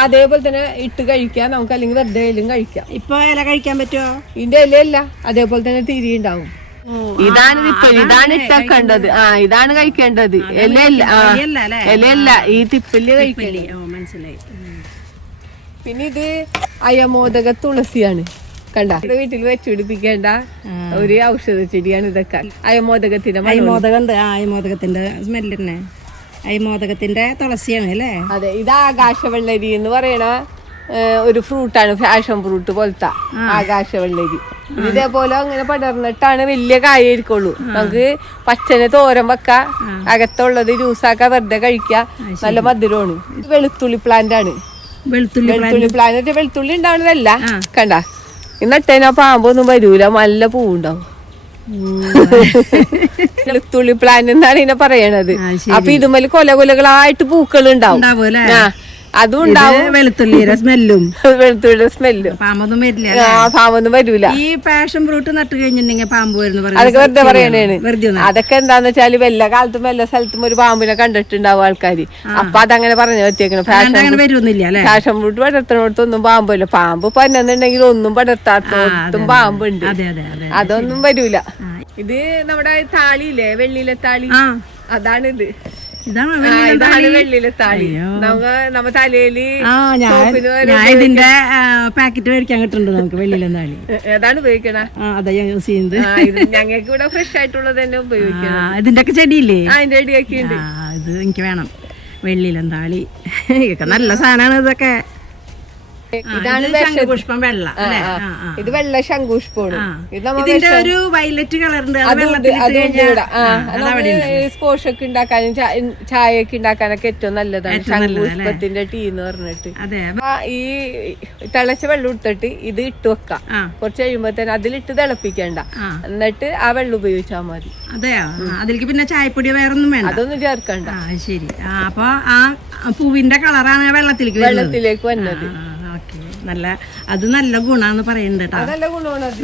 അതേപോലെ തന്നെ ഇട്ട് കഴിക്കാം നമുക്ക്. അല്ലെങ്കിൽ വെറുതെ ഇലയും കഴിക്കാം. ഇപ്പൊ ഇല കഴിക്കാൻ പറ്റുമോ? ഇതിന്റെ ഇലയല്ല, അതേപോലെ തന്നെ തിരി ഉണ്ടാവും. ഇതാണ് തിപ്പല്ലി. ഇതാണ് ഇട്ടേക്കേണ്ടത്. ഇതാണ് കഴിക്കേണ്ടത്. ഇലയല്ല, ഈ തിപ്പല്ലി കഴിക്കല്. മനസ്സിലായി. പിന്നെ ഇത് അയമോദക തുളസിയാണ്. കണ്ട, വീട്ടിൽ വെച്ചുപിടിപ്പിക്കേണ്ട ഒരു ഔഷധ ചെടിയാണ് ഇതൊക്കെ. അയമോദകത്തിന്റെ അയമോദകത്തിന്റെ സ്മെല്ല് തന്നെ. അയമോദകത്തിന്റെ തുളസിയാണ് അല്ലേ? അതെ. ഇത് ആകാശവെള്ളരി എന്ന് പറയണ ഒരു ഫ്രൂട്ടാണ്. ഫാഷൻ ഫ്രൂട്ട് പോലത്തെ ആകാശവെള്ളരി. ഇതേപോലെ അങ്ങനെ പടർന്നിട്ടാണ് വലിയ കായായിരിക്കുള്ളൂ. നമുക്ക് പച്ചനെ തോരൻ വെക്കാം, അകത്തുള്ളത് ജ്യൂസാക്കാം, വെറുതെ കഴിക്കാം. നല്ല മധുരമാണ്. ഇത് വെളുത്തുള്ളി പ്ലാന്റ് ആണ്. വെളുത്തുള്ളി പ്ലാന്റ് വെളുത്തുള്ളി ഉണ്ടാവുന്നതല്ല. കണ്ട, ഇന്നിട്ടേനാ പാമ്പൊന്നും വരൂല, നല്ല പൂവുണ്ടാവും. വെളുത്തുള്ളി പ്ലാന്റ് എന്നാണ് ഇതിനെ പറയണത്. അപ്പൊ ഇതുമേല് കൊലകൊലകളായിട്ട് പൂക്കൾ ഉണ്ടാവും. അതും ഉണ്ടാവും. വെളുത്തുള്ളിയുടെ സ്മെല്ലും പാമ്പൊന്നും വരൂല. ഈ പാഷൻ ഫ്രൂട്ട് നട്ട് കഴിഞ്ഞിട്ടുണ്ടെങ്കിൽ പാമ്പ് വരുന്നു അതൊക്കെ വെറുതെ പറയണേണ്. അതൊക്കെ എന്താന്ന് വെച്ചാല് എല്ലാ കാലത്തും എല്ലാ സ്ഥലത്തും ഒരു പാമ്പിനെ കണ്ടിട്ടുണ്ടാവും ആൾക്കാര്. അപ്പൊ അതങ്ങനെ പറഞ്ഞു വെച്ചേക്കണം. പാഷൻ ഫ്രൂട്ട് പടർത്തുന്നിടത്തൊന്നും പാമ്പില്ല. പാമ്പ് പന്നുണ്ടെങ്കിൽ ഒന്നും പടർത്താത്തോട്ടും പാമ്പുണ്ട്. അതൊന്നും വരൂല. ഇത് നമ്മുടെ താളിയില്ലേ, വെള്ളിയിലെ താളി, അതാണിത്. ഇതാണ് വെള്ളിയിലെ താളി. നമ്മ തലയില് ഇതിന്റെ പാക്കറ്റ് മേടിക്കാൻ കിട്ടുന്നുണ്ട് നമുക്ക്. വെള്ളിയിലെ താളി അതാണ് ഉപയോഗിക്കണ. അതാ യൂസ് ചെയ്യുന്നത്. ഞങ്ങൾക്ക് ഇവിടെ ഫ്രഷ് ആയിട്ടുള്ളത് തന്നെ ഉപയോഗിക്കണം. ഇതിന്റെ ഒക്കെ ചെടിയില്ലേ? അതിന്റെ ചെടിയൊക്കെ ഉണ്ട്. ഇത് എനിക്ക് വേണം. വെള്ളിയിലെ താളി ഇതൊക്കെ നല്ല സാധനമാണ്. ഇതൊക്കെ ഇതാണ് പുഷ്പം വെള്ള. ഇത് വെള്ള ശംഖുഷ്പമാണ്. ഇതിന്റെ ഒരു വയലറ്റ് കളറുണ്ട്. സ്കോഷ് ഒക്കെ ഉണ്ടാക്കാനും ചായ ഒക്കെ ഉണ്ടാക്കാനൊക്കെ ഏറ്റവും നല്ലതാണ് ശംഖുഷ്പത്തിന്റെ ടീ എന്ന് പറഞ്ഞിട്ട്. ഈ തിളച്ച വെള്ളം എടുത്തിട്ട് ഇത് ഇട്ട് വെക്കാം. കുറച്ച് കഴിയുമ്പോ തന്നെ അതിലിട്ട് തിളപ്പിക്കണ്ട. എന്നിട്ട് ആ വെള്ളം ഉപയോഗിച്ചാൽ മതി. അതെയോ? അതിലേക്ക് പിന്നെ ചായപ്പൊടി വേറൊന്നും വേണ്ട, അതൊന്നും ചേർക്കണ്ട. ശരി. അപ്പൊ ആ പൂവിന്റെ കളറാണ് വെള്ളത്തിലേക്ക് വന്നത്. നല്ല അത് നല്ല ഗുണാന്ന് പറയുന്നുണ്ട് കേട്ടോ. നല്ല ഗുണമാണ് അത്.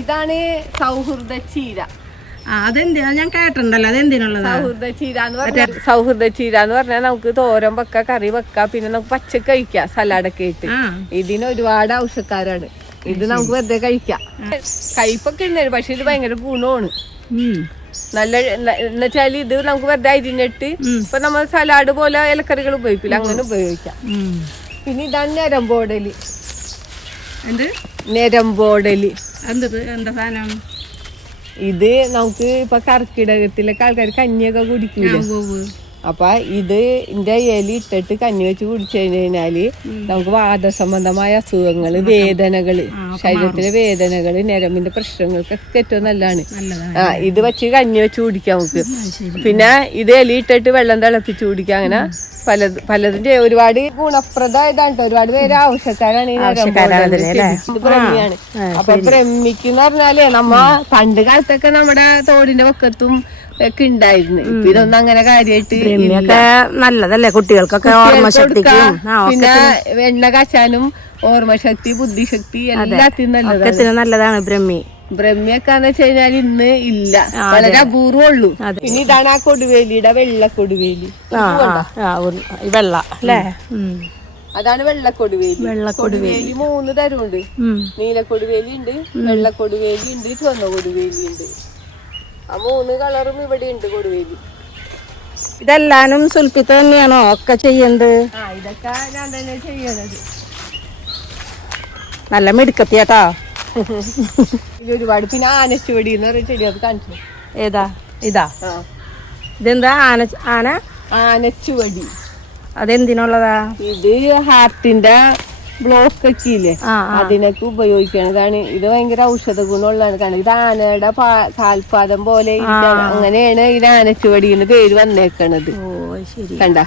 ഇതാണ് സൗഹൃദ ചീര. അതെന്തിനാ ഞാൻ കേട്ടിട്ടുണ്ടല്ലോ, അതെന്തിനുള്ളതാ സൗഹൃദ ചീര എന്ന് പറഞ്ഞാൽ? സൗഹൃദ ചീര എന്ന് പറഞ്ഞാൽ നമുക്ക് തോരൻ വെക്കാം, കറി വെക്കാം, പിന്നെ നമുക്ക് പച്ചക്ക് കഴിക്കാം, സലാഡൊക്കെ ഇട്ട്. ഇതിന് ഒരുപാട് ഔഷധക്കാരാണ്. ഇത് നമുക്ക് വെറുതെ കഴിക്കാം. കയ്പൊക്കെ ഉണ്ടായിരുന്നു, പക്ഷെ ഇത് ഭയങ്കര ഗുണമാണ്. നല്ല എന്നുവെച്ചാല് ഇത് നമുക്ക് വെറുതെ അരിഞ്ഞിട്ട് ഇപ്പൊ നമ്മൾ സലാഡ് പോലെ ഇലക്കറികൾ ഉപയോഗിക്കില്ല, അങ്ങനെ ഉപയോഗിക്കാം. പിന്നെ ഇതാണ് ഞരമ്പോടലി. ഞരമ്പോടലി എന്താ സാധനം? ഇത് നമുക്ക് ഇപ്പൊ കർക്കിടകത്തിലൊക്കെ ആൾക്കാർ കഞ്ഞിയൊക്കെ കുടിക്കൂല. അപ്പൊ ഇതിന്റെ ഇല ഇട്ടിട്ട് കഞ്ഞി വെച്ച് കുടിച്ചു കഴിഞ്ഞാല് നമുക്ക് വാദസംബന്ധമായ അസുഖങ്ങള്, വേദനകള്, ശരീരത്തിലെ വേദനകള്, ഞരമ്പിന്റെ പ്രശ്നങ്ങൾക്കൊക്കെ ഏറ്റവും നല്ലതാണ്. ഇത് വെച്ച് കഞ്ഞി വെച്ച് കുടിക്കാം നമുക്ക്. പിന്നെ ഇത് ഇല ഇട്ടിട്ട് വെള്ളം തിളപ്പിച്ച് കുടിക്കാം. അങ്ങനെ പലതും ഒരുപാട് ഗുണപ്രദമായതാണ്. ഒരുപാട് പേര് ആവശ്യക്കാരാണ് ഈ ബ്രഹ്മിയാണ്. അപ്പൊ ബ്രഹ്മിക്കെന്ന് പറഞ്ഞാലേ നമ്മ പണ്ട് കാലത്തൊക്കെ നമ്മുടെ തോടിന്റെ പക്കത്തും ഒക്കെ ഉണ്ടായിരുന്നു. ഇപ്പൊ ഇതൊന്നും അങ്ങനെ കാര്യമായിട്ട് നല്ലതല്ലേ കുട്ടികൾക്കൊക്കെ, പിന്നെ എണ്ണ കാച്ചാനും ഓർമ്മശക്തി, ബുദ്ധിശക്തി എല്ലാത്തിനും നല്ലതാണ് ബ്രഹ്മി. ബ്രഹ്മിയൊക്കെന്ന് വെച്ച് കഴിഞ്ഞാൽ ഇന്ന് ഇല്ല, വളരെ അപൂർവമുള്ളൂ. പിന്നെ ഇതാണ് ആ കൊടുവേലിയുടെ വെള്ളക്കൊടുവേലി. വെള്ള അല്ലേ? അതാണ് വെള്ളക്കൊടുവേലി. കൊടുവേലി 3 തരമുണ്ട്. നീലക്കൊടുവേലി ഉണ്ട്, വെള്ളക്കൊടുവേലി ഉണ്ട്, ചുവന്ന കൊടുവേലി ഉണ്ട്. ആ 3 കളറും ഇവിടെ ഉണ്ട് കൊടുവേലി. ഇതെല്ലാനും സുൽഫിത്ത തന്നെയാണോ ഒക്കെ ചെയ്യുന്നത്? ഇതൊക്കെ ഞാൻ തന്നെ ചെയ്യണത്. നല്ല മിടുക്കത്തിയാട്ടാ. ഒരുപാട്. പിന്നെ ആനച്ചുവടി എന്ന് പറയുന്ന ചെടി, അത് കാണിച്ചു. ഏതാ? ഇതാ. ഇതെന്താ? ആനച്ചുവടി. അതെന്തിനുള്ളതാ? ഇത് ഹാർട്ടിന്റെ ബ്ലോക്ക് ഒക്കെ ഇല്ലേ, അതിനൊക്കെ ഉപയോഗിക്കണതാണ്. ഇത് ഭയങ്കര ഔഷധ ഗുണമുള്ളതാണ്. കാരണം ഇത് ആനയുടെ കാൽപാദം പോലെ അങ്ങനെയാണ് ഇത് ആനച്ചുവടി എന്ന് പേര് വന്നേക്കണത്. കണ്ട,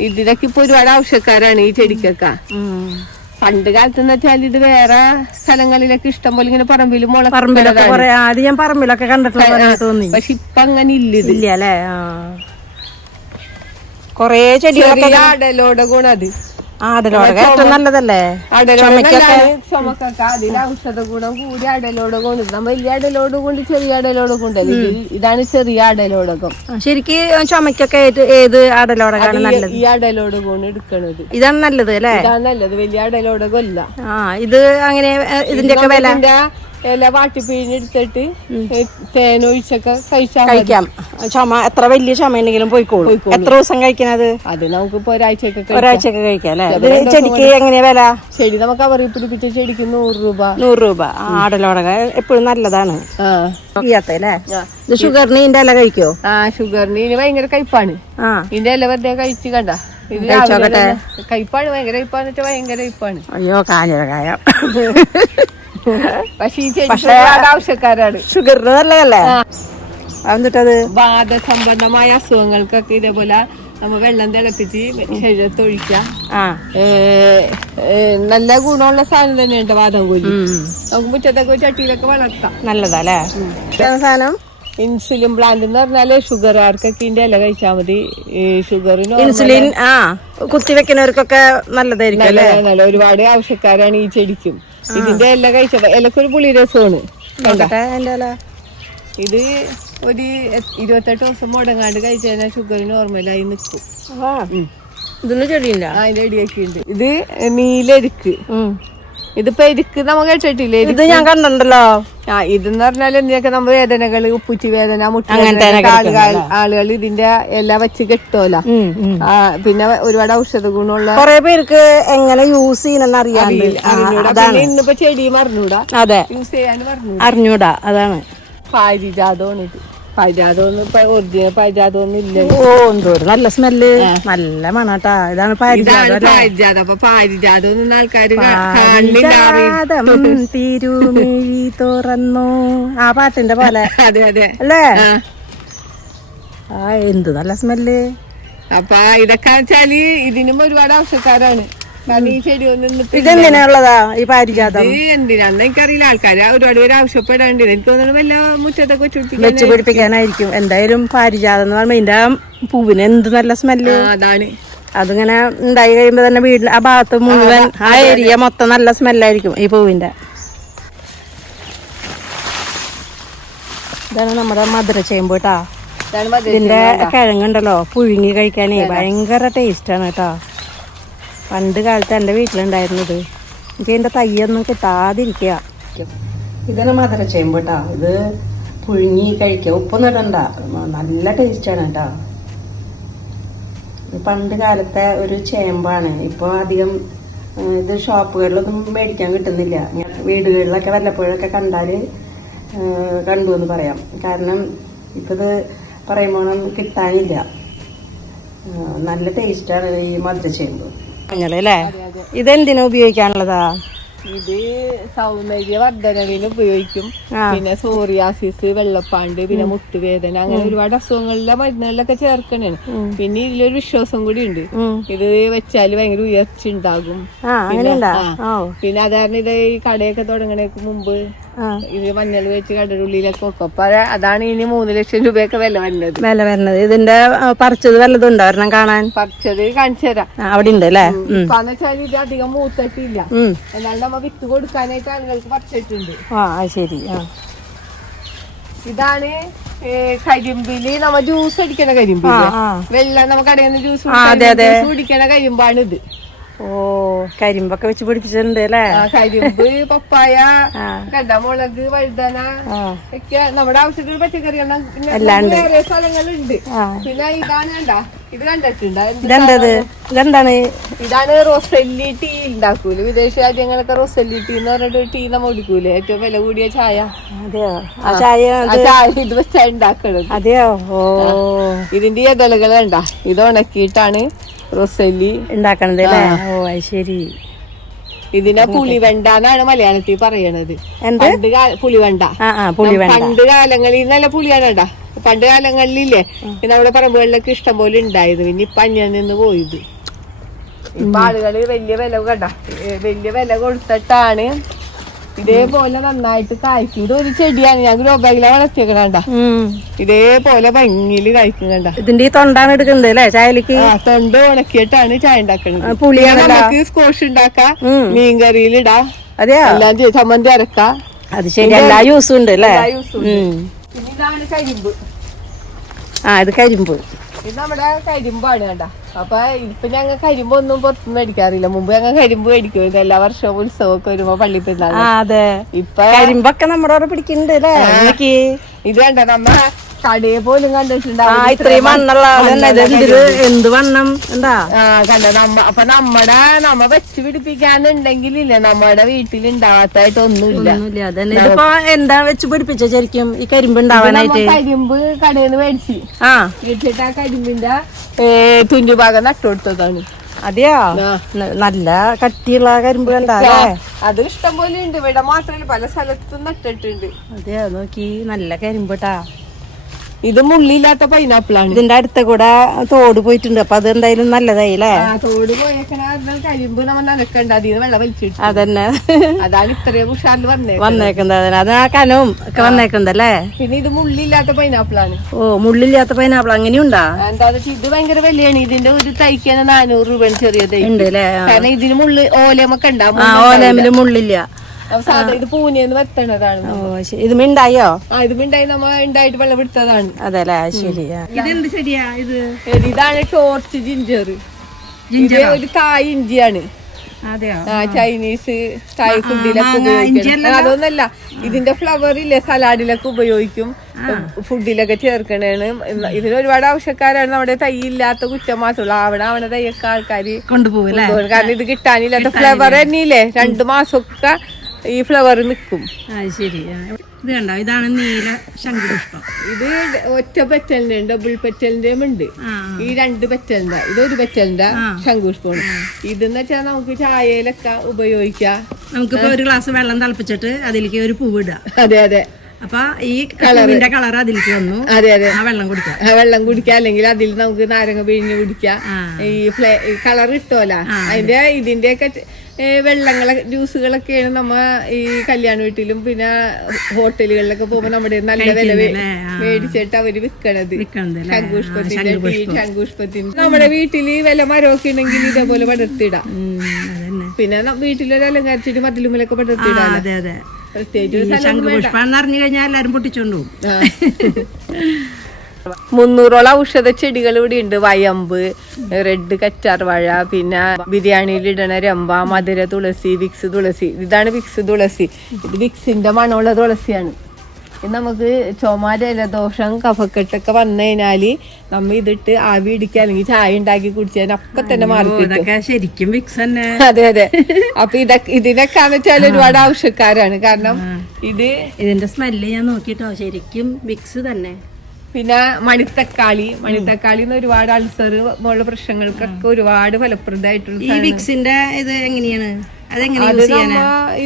ഇതിനൊക്കെ ഇപ്പൊ ഒരുപാട് ആവശ്യക്കാരാണ് ഈ ചെടിക്കൊക്കെ. പണ്ട് കാലത്ത് വെച്ചാൽ ഇത് വേറെ സ്ഥലങ്ങളിലൊക്കെ ഇഷ്ടം പോലെ ഇങ്ങനെ പറമ്പിലും ഞാൻ പറമ്പിലൊക്കെ കണ്ടിട്ടുള്ള, പക്ഷെ ഇപ്പൊ അങ്ങനെ ഇല്ല അല്ലേ? കൊറേ ചെടികളൊക്കെ ആടലോടെ ഗുണം. അത് ഏറ്റവും നല്ലതല്ലേ? ചുമക്കൊക്കെ അതിന് ഔഷധ ഗുണം കൂടി അടലോടെ കൊണ്ട്. നമ്മ വലിയ അടലോട് കൊണ്ട് ചെറിയ അടലോടെ കൊണ്ടല്ലേ, ഇതാണ് ചെറിയ അടലോടകം. ശരിക്കും ചുമക്കൊക്കെ ഏത് അടലോടകമാണ് നല്ലത്? ഈ അടലോട് കൊണ്ട് എടുക്കണത് ഇതാണ് നല്ലത് അല്ലേ? ഇതാണ് നല്ലത്, വലിയ അടലോടകം അല്ല. ഇത് അങ്ങനെ ഇതിന്റെ ഒക്കെ വില ഇല വാട്ടിപ്പിഴിഞ്ഞെടുത്തിട്ട് തേനൊഴിച്ചൊക്കെ കഴിക്കാം. ചുമ എത്ര വലിയ ചുമ ഉണ്ടെങ്കിലും പോയിക്കോളും. എത്ര ദിവസം കഴിക്കണത്? അത് നമുക്കിപ്പോ ഒരാഴ്ചയൊക്കെ കഴിക്കാം അല്ലേ? ചെടിക്ക് എങ്ങനെയാ വില? ചെടി നമുക്ക് അവർ പിടിപ്പിച്ച ചെടിക്ക് 100 രൂപ. 100 രൂപ. ആടലോടക എപ്പോഴും നല്ലതാണ്. അല്ലേ? ഇത് ഷുഗറിന് ഇതിന്റെ ഇല കഴിക്കോ? ഷുഗറിന് ഇതിന് ഭയങ്കര കയ്പാണ്. ഇതിന്റെ ഇല വെറുതെ കഴിച്ച് കണ്ട. ഇത് കയ്പാണ്, ഭയങ്കര കയ്പാന്ന് വെച്ചാൽ ഭയങ്കര കയ്പാണ്. അയ്യോ, കാഞ്ഞിരകായ. പക്ഷെ ഈ ചെടി ആവശ്യക്കാരാണ്. ഷുഗറിന് നല്ലതല്ലേ? എന്നിട്ടത് വാദസംബന്ധമായ അസുഖങ്ങൾക്കൊക്കെ ഇതേപോലെ നമ്മ വെള്ളം തിളപ്പിച്ച് ശരീരത്ത് ഒഴിക്കാം. നല്ല ഗുണമുള്ള സാധനം തന്നെയുണ്ട് വാദം കോലി. നമുക്ക് മുറ്റത്തൊക്കെ ചട്ടിയിലൊക്കെ വളർത്താം. നല്ലതല്ലേ സാധനം? ഇൻസുലിൻ പ്ലാന്റ് എന്ന് പറഞ്ഞാല് ഷുഗറുകാർക്കൊക്കെ ഇതിന്റെ ഇല കഴിച്ചാൽ മതി. ഷുഗറിന് ഇൻസുലിൻ കുത്തിവെക്കുന്നവർക്കൊക്കെ നല്ലതായിരിക്കും. ഒരുപാട് ആവശ്യക്കാരാണ് ഈ ചെടിക്കും. ഇതിന്റെ ഇല കഴിച്ച ഇലക്കൊരു പുളി രസമാണ്. ഇത് ഒരു 28 ദിവസം മുടങ്ങാണ്ട് കഴിച്ചു കഴിഞ്ഞാൽ ഷുഗർ നോർമലായി നിൽക്കും. ഇതൊന്നും ചെടിയില്ല. അതിന്റെ ചെടിയൊക്കെ ഉണ്ട്. ഇത് നീലെരുക്ക്. ഇതിപ്പോ എരിക്ക് നമുക്ക് കഴിച്ചിട്ടില്ലേ? ഇത് ഞാൻ കണ്ടിട്ടുണ്ടല്ലോ. ഇതെന്ന് പറഞ്ഞാൽ എന്തിനൊക്കെ നമ്മ വേദനകള്, ഉപ്പുറ്റി വേദന, ആളുകൾ ഇതിന്റെ ഇല വെച്ച് കെട്ടുമല്ലോ. പിന്നെ ഒരുപാട് ഔഷധ ഗുണമുള്ള കുറെ പേർക്ക് എങ്ങനെ യൂസ് ചെയ്യണമെന്ന് അറിഞ്ഞൂടാ. ഇന്നിപ്പോ ചെടിയും അറിഞ്ഞൂടാ. അതെ, യൂസ് ചെയ്യാനും അറിഞ്ഞൂടാ. അതാണ് പാരിജാതമാണ്. ഇത് പാരിജാതമൊന്നും ഒറിജിനൽ പാരിജാതമൊന്നും ഇല്ല. എന്തോരം നല്ല സ്മെല്ല്, നല്ല മണാട്ടാ. ഇതാണ് പാരിജാതം. അപ്പൊ പാരിജാതം ആൾക്കാര് തിരുമിഴി തുറന്നു ആ പാട്ടിന്റെ പോലെ. അതെ അതെ അല്ലേ? എന്ത് നല്ല സ്മെല്ല്. അപ്പൊ ഇതൊക്കെ വെച്ചാല് ഇതിനും ഒരുപാട് ആവശ്യക്കാരാണ്. ഈ ചെടി ഇതെന്തിനുള്ളതാ ഈ പാരിജാതം? എന്തിനാന്ന് എനിക്കറിയില്ല. ആൾക്കാര് ഒരുപാട് പേര് ആവശ്യപ്പെടാണ്ട്. എനിക്ക് തോന്നുന്നു വല്ല മുറ്റത്തൊക്കെ വെച്ച് പിടിപ്പിക്കാനായിരിക്കും. എന്തായാലും പാരിജാതം എന്ന് പറയുമ്പോ ഇതിന്റെ പൂവിന് എന്ത് നല്ല സ്മെല്ല്. അതാണ് അതിങ്ങനെ ഉണ്ടായി കഴിയുമ്പോ തന്നെ വീട്ടിൽ ആ ഭാഗത്ത് മുഴുവൻ ആ ഏരിയ മൊത്തം നല്ല സ്മെല്ലായിരിക്കും ഈ പൂവിന്റെ. ഇതാണ് നമ്മുടെ മധുരച്ചേമ്പ് കേട്ടാ. ഇതിന്റെ കിഴങ്ങുണ്ടല്ലോ പുഴുങ്ങി കഴിക്കാനേ ഭയങ്കര ടേസ്റ്റാണ് കേട്ടോ. പണ്ട് കാലത്ത് എൻ്റെ വീട്ടിലുണ്ടായിരുന്നത്. എനിക്ക് ഇതിന്റെ തയ്യൊന്നും കിട്ടാതിരിക്കുക. ഇതാണ് മധുരച്ചേമ്പ് കേട്ടോ. ഇത് പുഴുങ്ങി കഴിക്കുക, ഉപ്പൊന്നും ഇടണ്ട, നല്ല ടേസ്റ്റാണ് കേട്ടോ. പണ്ട് കാലത്തെ ഒരു ചേമ്പാണ്. ഇപ്പോൾ അധികം ഇത് ഷോപ്പുകളിലൊന്നും മേടിക്കാൻ കിട്ടുന്നില്ല. വീടുകളിലൊക്കെ വല്ലപ്പോഴൊക്കെ കണ്ടാൽ കണ്ടു എന്ന് പറയാം. കാരണം ഇപ്പം ഇത് പറയുമ്പോൾ കിട്ടാനില്ല. നല്ല ടേസ്റ്റാണ് ഈ മധുരച്ചേമ്പ്. മഞ്ഞളല്ലേ? ഇതെന്തിനാ ഉപയോഗിക്കാനുള്ളതാ? ഇത് സൗന്ദര്യവർദ്ധനവിന് ഉപയോഗിക്കും. പിന്നെ സോറിയാസിസ്, വെള്ളപ്പാണ്ട്, പിന്നെ മുട്ടുവേദന, അങ്ങനെ ഒരുപാട് അസുഖങ്ങളിലെ മരുന്നുകളിലൊക്കെ ചേർക്കണേ. പിന്നെ ഇതിലൊരു വിശ്വാസം കൂടി ഉണ്ട്, ഇത് വെച്ചാല് ഭയങ്കര ഉയർച്ച ഉണ്ടാകും. പിന്നെ അതാരണം ഇത് ഈ കടയൊക്കെ തുടങ്ങണേക്ക് മുമ്പ് ഇത് മഞ്ഞൾ വെച്ച് കടയുടെ ഉള്ളിലൊക്കെ വെക്കും. അപ്പൊ അതാണ് ഇനി 3 ലക്ഷം രൂപയൊക്കെ വില വരുന്നത്. ഇതിന്റെ പറിച്ചത് വല്ലതുണ്ടോ ഒരെണ്ണം കാണാൻ? പറിച്ചത് കാണിച്ചു തരാം, അവിടെ ഉണ്ട് അല്ലേ? ഇപ്പാന്ന് വെച്ചാൽ ഇത് അധികം മൂത്തിട്ടില്ല. എന്നാൽ നമ്മ വിത്ത് കൊടുക്കാനായിട്ട് ആളുകൾക്ക് പറിച്ചിട്ടുണ്ട്. ശരി. ഇതാണ് കരിമ്പില് നമ്മ ജ്യൂസ് അടിക്കണ കരിമ്പില്, വെള്ളം നമ്മ കടയിൽ നിന്ന് ജ്യൂസ് കുടിക്കണ കരിമ്പാണ് ഇത്. കരിമ്പൊക്കെ വെച്ച് പിടിപ്പിച്ചിട്ടുണ്ട് അല്ലേ? കരിമ്പ്, പപ്പായ, കണ്ടമുളക്, വഴുതന ഒക്കെ നമ്മുടെ ആവശ്യത്തിന് പച്ചക്കറികൾ വേറെ സ്ഥലങ്ങളുണ്ട്. പിന്നെ ഇതാണ് കണ്ട, ഇത് കണ്ടിട്ടുണ്ട്? ഇതാണ് റോസല്ലി ടീ ഉണ്ടാക്കൂല്. വിദേശ രാജ്യങ്ങളൊക്കെ റോസല്ലി ടീ എന്ന് പറഞ്ഞിട്ട് ടീ നമ്മ കുടിക്കൂലേ, ഏറ്റവും വില കൂടിയ ചായ. ആ ചായ ഇത് വെച്ചാ ഉണ്ടാക്കണത്. അതെയോ? ഇതിന്റെ ഇതളുകൾ കണ്ട, ഇത് ഉണക്കിയിട്ടാണ് റോസല്ലി ഉണ്ടാക്കണത്. ശരി. ഇതിനെ പുളിവെണ്ടാന്നാണ് മലയാളത്തിൽ പറയണത്. പുളിവെണ്ട. പണ്ട് കാലങ്ങളിൽ നല്ല പുളിയാണ് കേട്ടാ. പണ്ട് കാലങ്ങളിലില്ലേ നമ്മുടെ പറമ്പുകളിലൊക്കെ ഇഷ്ടം പോലെ ഉണ്ടായത്. പിന്നെ ഇപ്പൊ അന്യം നിന്ന് പോയത്. ഇപ്പൊ ആളുകള് വലിയ വില കൊടുത്തിട്ടാണ് ഇതേപോലെ നന്നായിട്ട് കായ്ക്കും. ഇതൊരു ചെടിയാണ്, ഞാൻ ഗ്രോ ബാഗിലെ വളർത്തിയേക്കണ. ഇതേപോലെ ഭംഗിയില് കായ്ക്കും കണ്ട. ഇതിന്റെ ഈ തൊണ്ടാണ് എടുക്കുന്നത് അല്ലേ ചായലേക്ക്? തൊണ്ട് ഉണക്കിയിട്ടാണ് ചായ ഉണ്ടാക്കുന്നത്. നമുക്ക് സ്കോഷ് ഉണ്ടാക്കാം, മീൻകറിയിലിടാം, എല്ലാം ചമ്മന്തി അരക്കാം. അത് ശരി, എല്ലാ യൂസും ഉണ്ട് അല്ലേ? പിന്നെ ഇതാണ് കരിമ്പ്. ഇത് കരിമ്പ്. ഇത് നമ്മുടെ കരിമ്പാണ് കണ്ട. അപ്പൊ ഇപ്പൊ ഞങ്ങൾ കരിമ്പൊന്നും പുറത്തുനിന്ന് മേടിക്കാറില്ല. മുമ്പ് ഞങ്ങൾ കരിമ്പ് മേടിക്കും എല്ലാ വർഷവും ഉത്സവമൊക്കെ വരുമ്പോ പള്ളി പെരുന്നാൾ. ഇപ്പൊ കരിമ്പൊക്കെ നമ്മുടെ അവിടെ പിടിക്കുന്നുണ്ട് അല്ലേ? ഇത് കണ്ട, നമ്മ കടയെ പോലും കണ്ടിട്ടുണ്ടാവും. ഇത്രയും മണ്ണുള്ള എന്ത് വണ്ണം എന്താ കണ്ട. അപ്പൊ നമ്മ വെച്ച് പിടിപ്പിക്കാന്നുണ്ടെങ്കിലില്ലേ നമ്മുടെ വീട്ടിൽ ഉണ്ടാവാത്തായിട്ട് ഒന്നുമില്ല. ഇതിപ്പോ എന്താ വെച്ച് പിടിപ്പിച്ച ശരിക്കും ഈ കരിമ്പ് ഉണ്ടാവാനായിട്ട്? കരിമ്പ് കടയിൽ നിന്ന് മേടിച്ച് വീട്ടിലിട്ട് ആ കരിമ്പിന്റെ തുഞ്ചുഭാഗം നട്ടുകൊടുത്തതാണ്. അതെയോ? നല്ല കട്ടിയുള്ള കരിമ്പ് കണ്ടാലേ? അത് ഇഷ്ടം പോലെ ഉണ്ട്. ഇവിടെ മാത്രമല്ല പല സ്ഥലത്തും നട്ടിട്ടുണ്ട്. അതെയോ? നോക്കി, നല്ല കരിമ്പട്ടാ. ഇത് മുള്ളില്ലാത്ത പൈനാപ്പിൾ ആണ്. ഇതിന്റെ അടുത്ത കൂടെ തോട് പോയിട്ടുണ്ട്. അപ്പൊ അത് എന്തായാലും നല്ലതായി അല്ലേ? തോട് പോയേക്കണ കരിമ്പ് നമ്മൾ നനക്കണ്ട, അതിന് വെള്ളം വലിച്ചിട്ട്. അതന്നെ, അതാണ് ഇത്രയും ഉഷാറിൽ വന്നേക്കുന്നത്. അത് ആ കനവും ഒക്കെ വന്നേക്കുന്നതല്ലേ? പിന്നെ ഇത് മുള്ളില്ലാത്ത പൈനാപ്പിൾ ആണ്. മുള്ളില്ലാത്ത പൈനാപ്പിൾ അങ്ങനെയുണ്ടാ? എന്താന്ന് വെച്ചാൽ ഇത് ഭയങ്കര വിലയാണ്. ഇതിന്റെ ഒരു തൈക്കാണ് 400 രൂപ ചെറിയ തൈ ഉണ്ട് അല്ലേ? കാരണം ഇതിന് മുള്ള് ഓലമൊക്കെ ഉണ്ടാവും. ഓലമില് മുള്ളില്ല. ഇത് പൂനെന്ന് വെത്തണതാണ്. ഇത് മിണ്ടായോ? ഇത് മിണ്ടായി നമ്മ ഉണ്ടായിട്ട് വെള്ളം എടുത്തതാണ്. അതല്ലേ? ശരിയാ. ഇതെന്ത് ശരിയാ? ഇതാണ് ടോർച്ച് ജിഞ്ചർ. ഇത് ഒരു തായ് ഇഞ്ചിയാണ്. ചൈനീസ് തായ് ഫുഡിലൊക്കെ ഉപയോഗിക്കും. അതൊന്നല്ല, ഇതിന്റെ ഫ്ലവർ ഇല്ലേ സലാഡിലൊക്കെ ഉപയോഗിക്കും, ഫുഡിലൊക്കെ ചേർക്കണേണ്. ഇതിന് ഒരുപാട് ആവശ്യക്കാരാണ്. നമ്മുടെ തൈ ഇല്ലാത്ത കുറ്റം മാത്രമുള്ള അവിടെ തൈയൊക്കെ ആൾക്കാര് കൊണ്ടുപോകും. കാരണം ഇത് കിട്ടാനില്ലാത്ത ഫ്ലവർ തന്നെയില്ലേ 2 മാസമൊക്കെ ഈ ഫ്ലവർ നിൽക്കും. ശരി. ഇത് കണ്ടോ, ഇതാണ് നീല ശംഖുപുഷ്പം. ഇത് ഒറ്റ പെറ്റലിന്റെ ഡബിൾ പെറ്റലിന്റെയും ഉണ്ട്. ഈ 2 പെറ്റലിന്റെ, ഇതൊരു പെറ്റലിന്റെ ശംഖുപുഷ്പമാണ്. ഇതെന്ന് വെച്ചാൽ നമുക്ക് ചായയിലൊക്കെ ഉപയോഗിക്കാം. നമുക്കിപ്പോ ഒരു ഗ്ലാസ് വെള്ളം തിളപ്പിച്ചിട്ട് അതിലേക്ക് ഒരു പൂവ് ഇടാം. അതെ. അപ്പൊ ഈ കളറിന്റെ കളർ അതിലേക്ക് വന്നു. അതെ. വെള്ളം കുടിക്കാം, അല്ലെങ്കിൽ അതിൽ നമുക്ക് നാരങ്ങ പിഴിഞ്ഞ് കുടിക്കാം. ഈ കളർ ഇട്ടോല അതിന്റെ ഇതിന്റെയൊക്കെ ജ്യൂസുകളൊക്കെയാണ് നമ്മ ഈ കല്യാണ വീട്ടിലും പിന്നെ ഹോട്ടലുകളിലൊക്കെ പോകുമ്പോ നമ്മുടെ നല്ല വില മേടിച്ചിട്ട് അവര് വിൽക്കണത്. ശംഖുഷ്പത്തിന്റെ നമ്മുടെ വീട്ടില് വില മരമൊക്കെ ഉണ്ടെങ്കിൽ ഇതേപോലെ പടർത്തിടാം. പിന്നെ വീട്ടിലൊരു അലങ്കാരിച്ചിട്ട് മതിലുമലൊക്കെ പടർത്തിടാം. പ്രത്യേകിച്ച് അറിഞ്ഞു കഴിഞ്ഞാൽ എല്ലാരും പൊട്ടിച്ചോണ്ടു. 300ഓളം ഔഷധ ചെടികൾ ഇവിടെ ഉണ്ട്. വയമ്പ്, റെഡ് കറ്റാർ വാഴ, പിന്നെ ബിരിയാണിയിൽ ഇടണ രമ്പ, മധുര തുളസി, വിക്സ് തുളസി. ഇതാണ് വിക്സ് തുളസി. ഇത് വിക്സിന്റെ മണമുള്ള തുളസിയാണ്. ഇത് നമുക്ക് ചുമ, ജലദോഷം, കഫക്കെട്ടൊക്കെ വന്നു കഴിഞ്ഞാല് നമ്മ ഇതിട്ട് ആവി ഇടിക്കുക അല്ലെങ്കിൽ ചായ ഉണ്ടാക്കി കുടിച്ചാൽ അപ്പൊ തന്നെ മാറി കിട്ടും. ശരിക്കും വിക്സ് തന്നെ. അതെ അതെ. അപ്പൊ ഇതിനൊക്കെന്ന് വെച്ചാൽ ഒരുപാട് ആവശ്യക്കാരാണ്. കാരണം ഇതിന്റെ സ്മെല്ല് ഞാൻ നോക്കിട്ടോ, ശരിക്കും വിക്സ് തന്നെ. പിന്നെ മണിത്തക്കാളി എന്ന് ഒരുപാട് അൾസർ പോലുള്ള പ്രശ്നങ്ങൾക്കൊക്കെ ഒരുപാട് ഫലപ്രദമായിട്ടുള്ള ഈ വിക്സിന്റെ ഇത് എങ്ങനെയാണ്?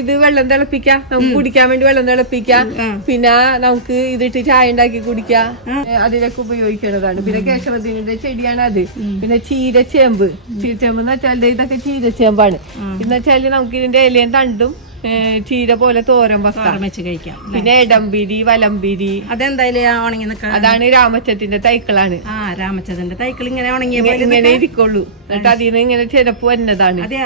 ഇത് വെള്ളം തിളപ്പിക്കാം, നമുക്ക് കുടിക്കാൻ വേണ്ടി വെള്ളം തിളപ്പിക്കാം. പിന്നെ നമുക്ക് ഇതിട്ട് ചായ ഉണ്ടാക്കി കുടിക്കാം. അതിലൊക്കെ ഉപയോഗിക്കുന്നതാണ്. പിന്നെ കേശവത്തിന്റെ ചെടിയാണ് അത്. പിന്നെ ചീരച്ചേമ്പ് എന്ന് വെച്ചാൽ ഇതൊക്കെ ചീരച്ചേമ്പാണ്. എന്ന് വെച്ചാല് നമുക്ക് ഇതിന്റെ ഇലയും തണ്ടും ചീര പോലെ തോരൻ വെച്ച് കഴിക്കാം. പിന്നെ എടംപിരി, വലംപിരി, അതെന്തായാലും ഉണങ്ങി നിൽക്കാം. അതാണ് രാമച്ചത്തിന്റെ തൈക്കളാണ്. രാമച്ചത്തിന്റെ തൈക്കൾ ഇങ്ങനെ ഉണങ്ങിയ ഇങ്ങനെ ഇരിക്കുള്ളൂ. എന്നിട്ട് അതിന് ഇങ്ങനെ ചെരപ്പ് വന്നതാണ്. അതെ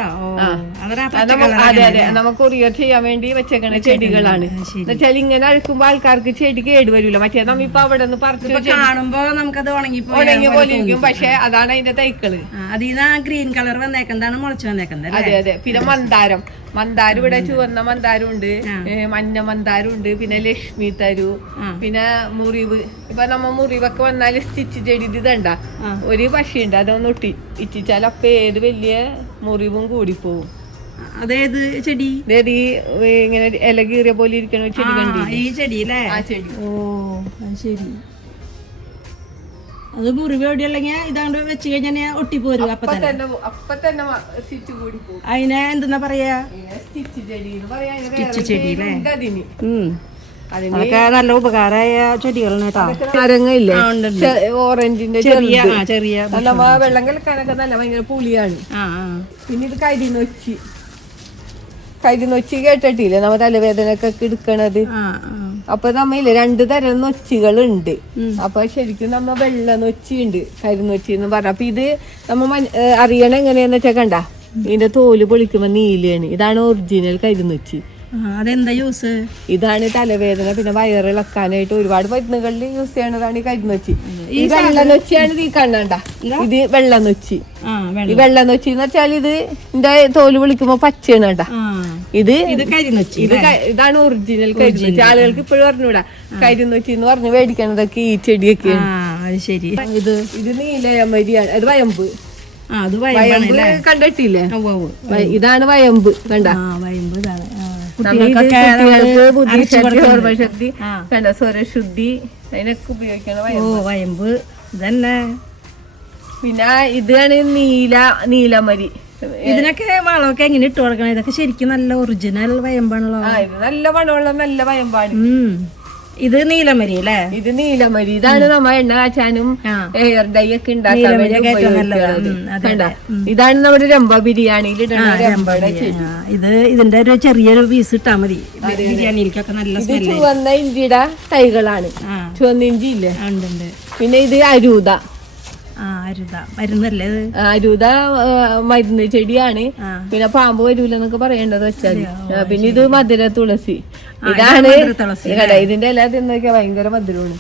അതെ, നമുക്ക് കൊറിയർ ചെയ്യാൻ വേണ്ടി വെച്ചേക്കണ ചെടികളാണ്. എന്നുവെച്ചാൽ ഇങ്ങനെ അഴുക്കുമ്പോ ആൾക്കാർക്ക് ചെടി കേടുവരില്ല. മറ്റേ നമ്മിപ്പോ അവിടെ നിന്ന് പറിച്ചു കാണുമ്പോ നമുക്കത് ഉണങ്ങിയ പോലെ ഇരിക്കും. പക്ഷെ അതാണ് അതിന്റെ തൈക്കള്. അതിന് ഗ്രീൻ കളർ വന്നേക്കുന്നതാണ് മുളച്ചു വന്നേക്കുന്നത്. അതെ അതെ. പിന്നെ മന്ദാരം ഇവിടെ ചുവന്ന മന്ദാരം ഉണ്ട്, മഞ്ഞ മന്ദാരം ഉണ്ട്, പിന്നെ ലക്ഷ്മി തരു, പിന്നെ മുറിവ്. ഇപ്പൊ നമ്മ മുറിവൊക്കെ വന്നാല് സ്റ്റിച്ച് ചെടി ഇതണ്ട ഒരു പക്ഷിയുണ്ട്, അതൊന്ന് ഇറ്റിച്ചാൽ അപ്പൊ ഏത് വലിയ മുറിവും കൂടിപ്പോവും. അതേത് ചെടി? ഇങ്ങനെ ഇല കീറിയ പോലെ ഇരിക്കണ ചെടി കണ്ടി? ഈ ചെടിയിലെ ആ ചെടി. ഓ ശരി. അത് മുറിവ് എവിടെയുള്ളെങ്കിൽ ഇതാണ്ട് വെച്ച് കഴിഞ്ഞാൽ ഒട്ടിപ്പോരും. അപ്പൊ തന്നെ സ്റ്റിച്ച് കൂടി പോകും. അതിനെ എന്തെന്നാ പറയാ? സ്റ്റിച്ച് ചെടി. സ്റ്റിച്ച് ചെടിയിലെ അതൊക്കെ നല്ല ഉപകാരമായ ചെടികളാണ് കേട്ടോ. മരങ്ങളില്ലേ ഓറഞ്ചിന്റെ ചെറിയ ചെറിയ വെള്ളം കലക്കാനൊക്കെ നല്ല ഭയങ്കര പുളിയാണ്. പിന്നെ ഇത് കരിനൊച്ചി കേട്ടിട്ടില്ലേ നമ്മ തലവേദനക്കൊക്കെ എടുക്കണത്? അപ്പൊ നമ്മയില്ലേ 2 തരം നൊച്ചികളുണ്ട്. അപ്പൊ ശരിക്കും നമ്മ വെള്ള നൊച്ചി ഉണ്ട്, കരിനൊച്ചി എന്ന് പറഞ്ഞ. അപ്പൊ ഇത് നമ്മ അറിയണ എങ്ങനെയാന്ന് വെച്ചാ കണ്ട, ഇതിന്റെ തോല് പൊളിക്കുമ്പോ നീലയാണ്. ഇതാണ് ഒറിജിനൽ കരിനൊച്ചി. അതെന്താ യൂസ്? ഇതാണ് തലവേദന പിന്നെ വയറിളക്കാനായിട്ട് ഒരുപാട് മരുന്നുകളിൽ യൂസ് ചെയ്യണതാണ് ഈ കരിനൊച്ചി. ഈ വെള്ളനൊച്ചിയാണ് ഈ കണ്ണണ്ട. ഇത് വെള്ളനൊച്ചി. ഈ വെള്ളനൊച്ചി എന്ന് വെച്ചാൽ ഇതിന്റെ തോല് വിളിക്കുമ്പോ പച്ചയാണ് കേട്ടാ. ഇത് കരിനൊച്ചി. ഇതാണ് ഒറിജിനൽ കരിനൊച്ചി. ആളുകൾക്ക് ഇപ്പോഴും പറഞ്ഞൂടാ കരിനൊച്ചി എന്ന് പറഞ്ഞ് മേടിക്കണതൊക്കെ ഈ ചെടിയൊക്കെയാണ്. ശരി. ഇത് നീലയമരിയാണ്. അത് വയമ്പ്. കണ്ടിട്ടില്ലേ? ഇതാണ് വയമ്പ്. കണ്ട ഓർമ്മശക്തി, കണ്ട സ്വരശുദ്ധി, അതിനൊക്കെ ഉപയോഗിക്കണ വയമ്പ് തന്നെ. പിന്നെ ഇതാണ് നീലമരി. ഇതിനൊക്കെ വളമൊക്കെ എങ്ങനെ ഇട്ട് കൊടുക്കണം? ഇതൊക്കെ ശരിക്കും നല്ല ഒറിജിനൽ വയമ്പാണല്ലോ. ഇത് നല്ല മണമുള്ള നല്ല വയമ്പാണ്. ഇത് നീലമരി അല്ലേ? ഇത് നീലമരി. ഇതാണ് നമ്മ എണ്ണ കാച്ചാനും ഹെയർ ഡൈ ഒക്കെ ഉണ്ടാക്കാൻ വേണ്ടി. ഇതാണ് നമ്മുടെ രമ്പ ബിരിയാണിയിൽ രമ്പയുടെ ചെടി. ഇതിന്റെ ഒരു ചെറിയൊരു പീസ് ഇട്ടാ മതി ബിരിയാണിയിലേക്കൊക്കെ. നല്ല ചുവന്ന ഇഞ്ചിയുടെ തൈകളാണ്. ചുവന്ന ഇഞ്ചി ഇല്ലേ? പിന്നെ ഇത് അരൂത. മരുന്നല്ലേ? അരൂത മരുന്ന് ചെടിയാണ്. പിന്നെ പാമ്പ് വരൂലെന്നൊക്കെ പറയേണ്ടത് വെച്ചാല്. പിന്നെ ഇത് മധുര തുളസി. ഇതാണ് ഇതിന്റെ എല്ലാ തിന്നൊക്കെ ഭയങ്കര മധുരമാണ്.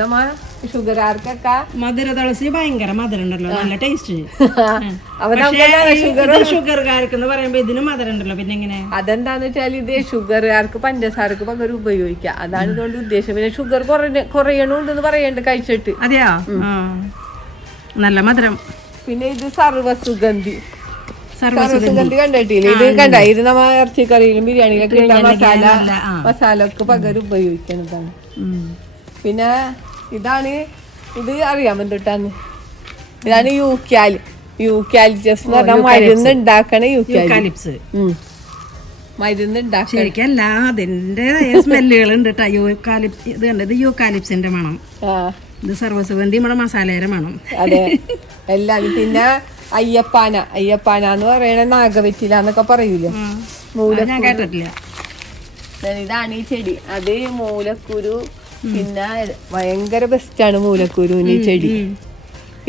നമ്മ ഷുഗർകാർക്കൊക്കെ മധുര തുളസി ഭയങ്കര മധുരം ഉണ്ടല്ലോ, നല്ല ടേസ്റ്റ്. ഷുഗർകാർക്ക് എന്ന് പറയുമ്പോ ഇതിന് മധുരം ഉണ്ടല്ലോ. പിന്നെ എങ്ങനെ? അതെന്താന്ന് വെച്ചാൽ ഇത് ഷുഗർകാർക്ക് പഞ്ചസാരക്ക് പകരം ഉപയോഗിക്കാം. അതാണ് ഇതുകൊണ്ട് ഉദ്ദേശം. പിന്നെ ഷുഗർ കുറയണുണ്ടെന്ന് പറയണ്ട് കഴിച്ചിട്ട്. അതെയോ? നല്ല മധുരം. പിന്നെ ഇത് സർവസുഗന്ധി. സർവസുഗന്ധി കണ്ടിട്ടില്ലേ? ഇത് കണ്ട, ഇത് നമ്മ ഇറച്ചിക്കറിയിലും ബിരിയാണിയിലൊക്കെ മസാല ഒക്കെ പകരം ഉപയോഗിക്കുന്നതാണ്. പിന്നെ ഇത് അറിയാൻ എന്തൊട്ടാന്ന്? ഇതാണ് യൂക്കാലിപ്റ്റസ് എന്ന് പറഞ്ഞാൽ മരുന്ന് ഉണ്ടാക്കണ യൂക്കാലിപ്സ്. മരുന്ന് ഉണ്ടാക്കണം. ശരിക്കും അല്ല, അതിന്റെ സ്മെല്ലുകൾ ഉണ്ട് കേട്ടോ. ഇത് കണ്ടത് യൂക്കാലിപ്സിന്റെ മണം. ഇത് സർവസുഗന്ധി നമ്മുടെ മസാലയുടെ മണം. അതെ എല്ലാരും. പിന്നെ അയ്യപ്പാന എന്ന് പറയണ നാഗവെറ്റില എന്നൊക്കെ പറയൂലേ ഞാൻ കേട്ടിട്ടില്ല. ഇതാണ് ഈ ചെടി. അത് മൂലക്കുരു. പിന്നെ ഭയങ്കര ബെസ്റ്റാണ് മൂലക്കുരുവിന് ഈ ചെടി.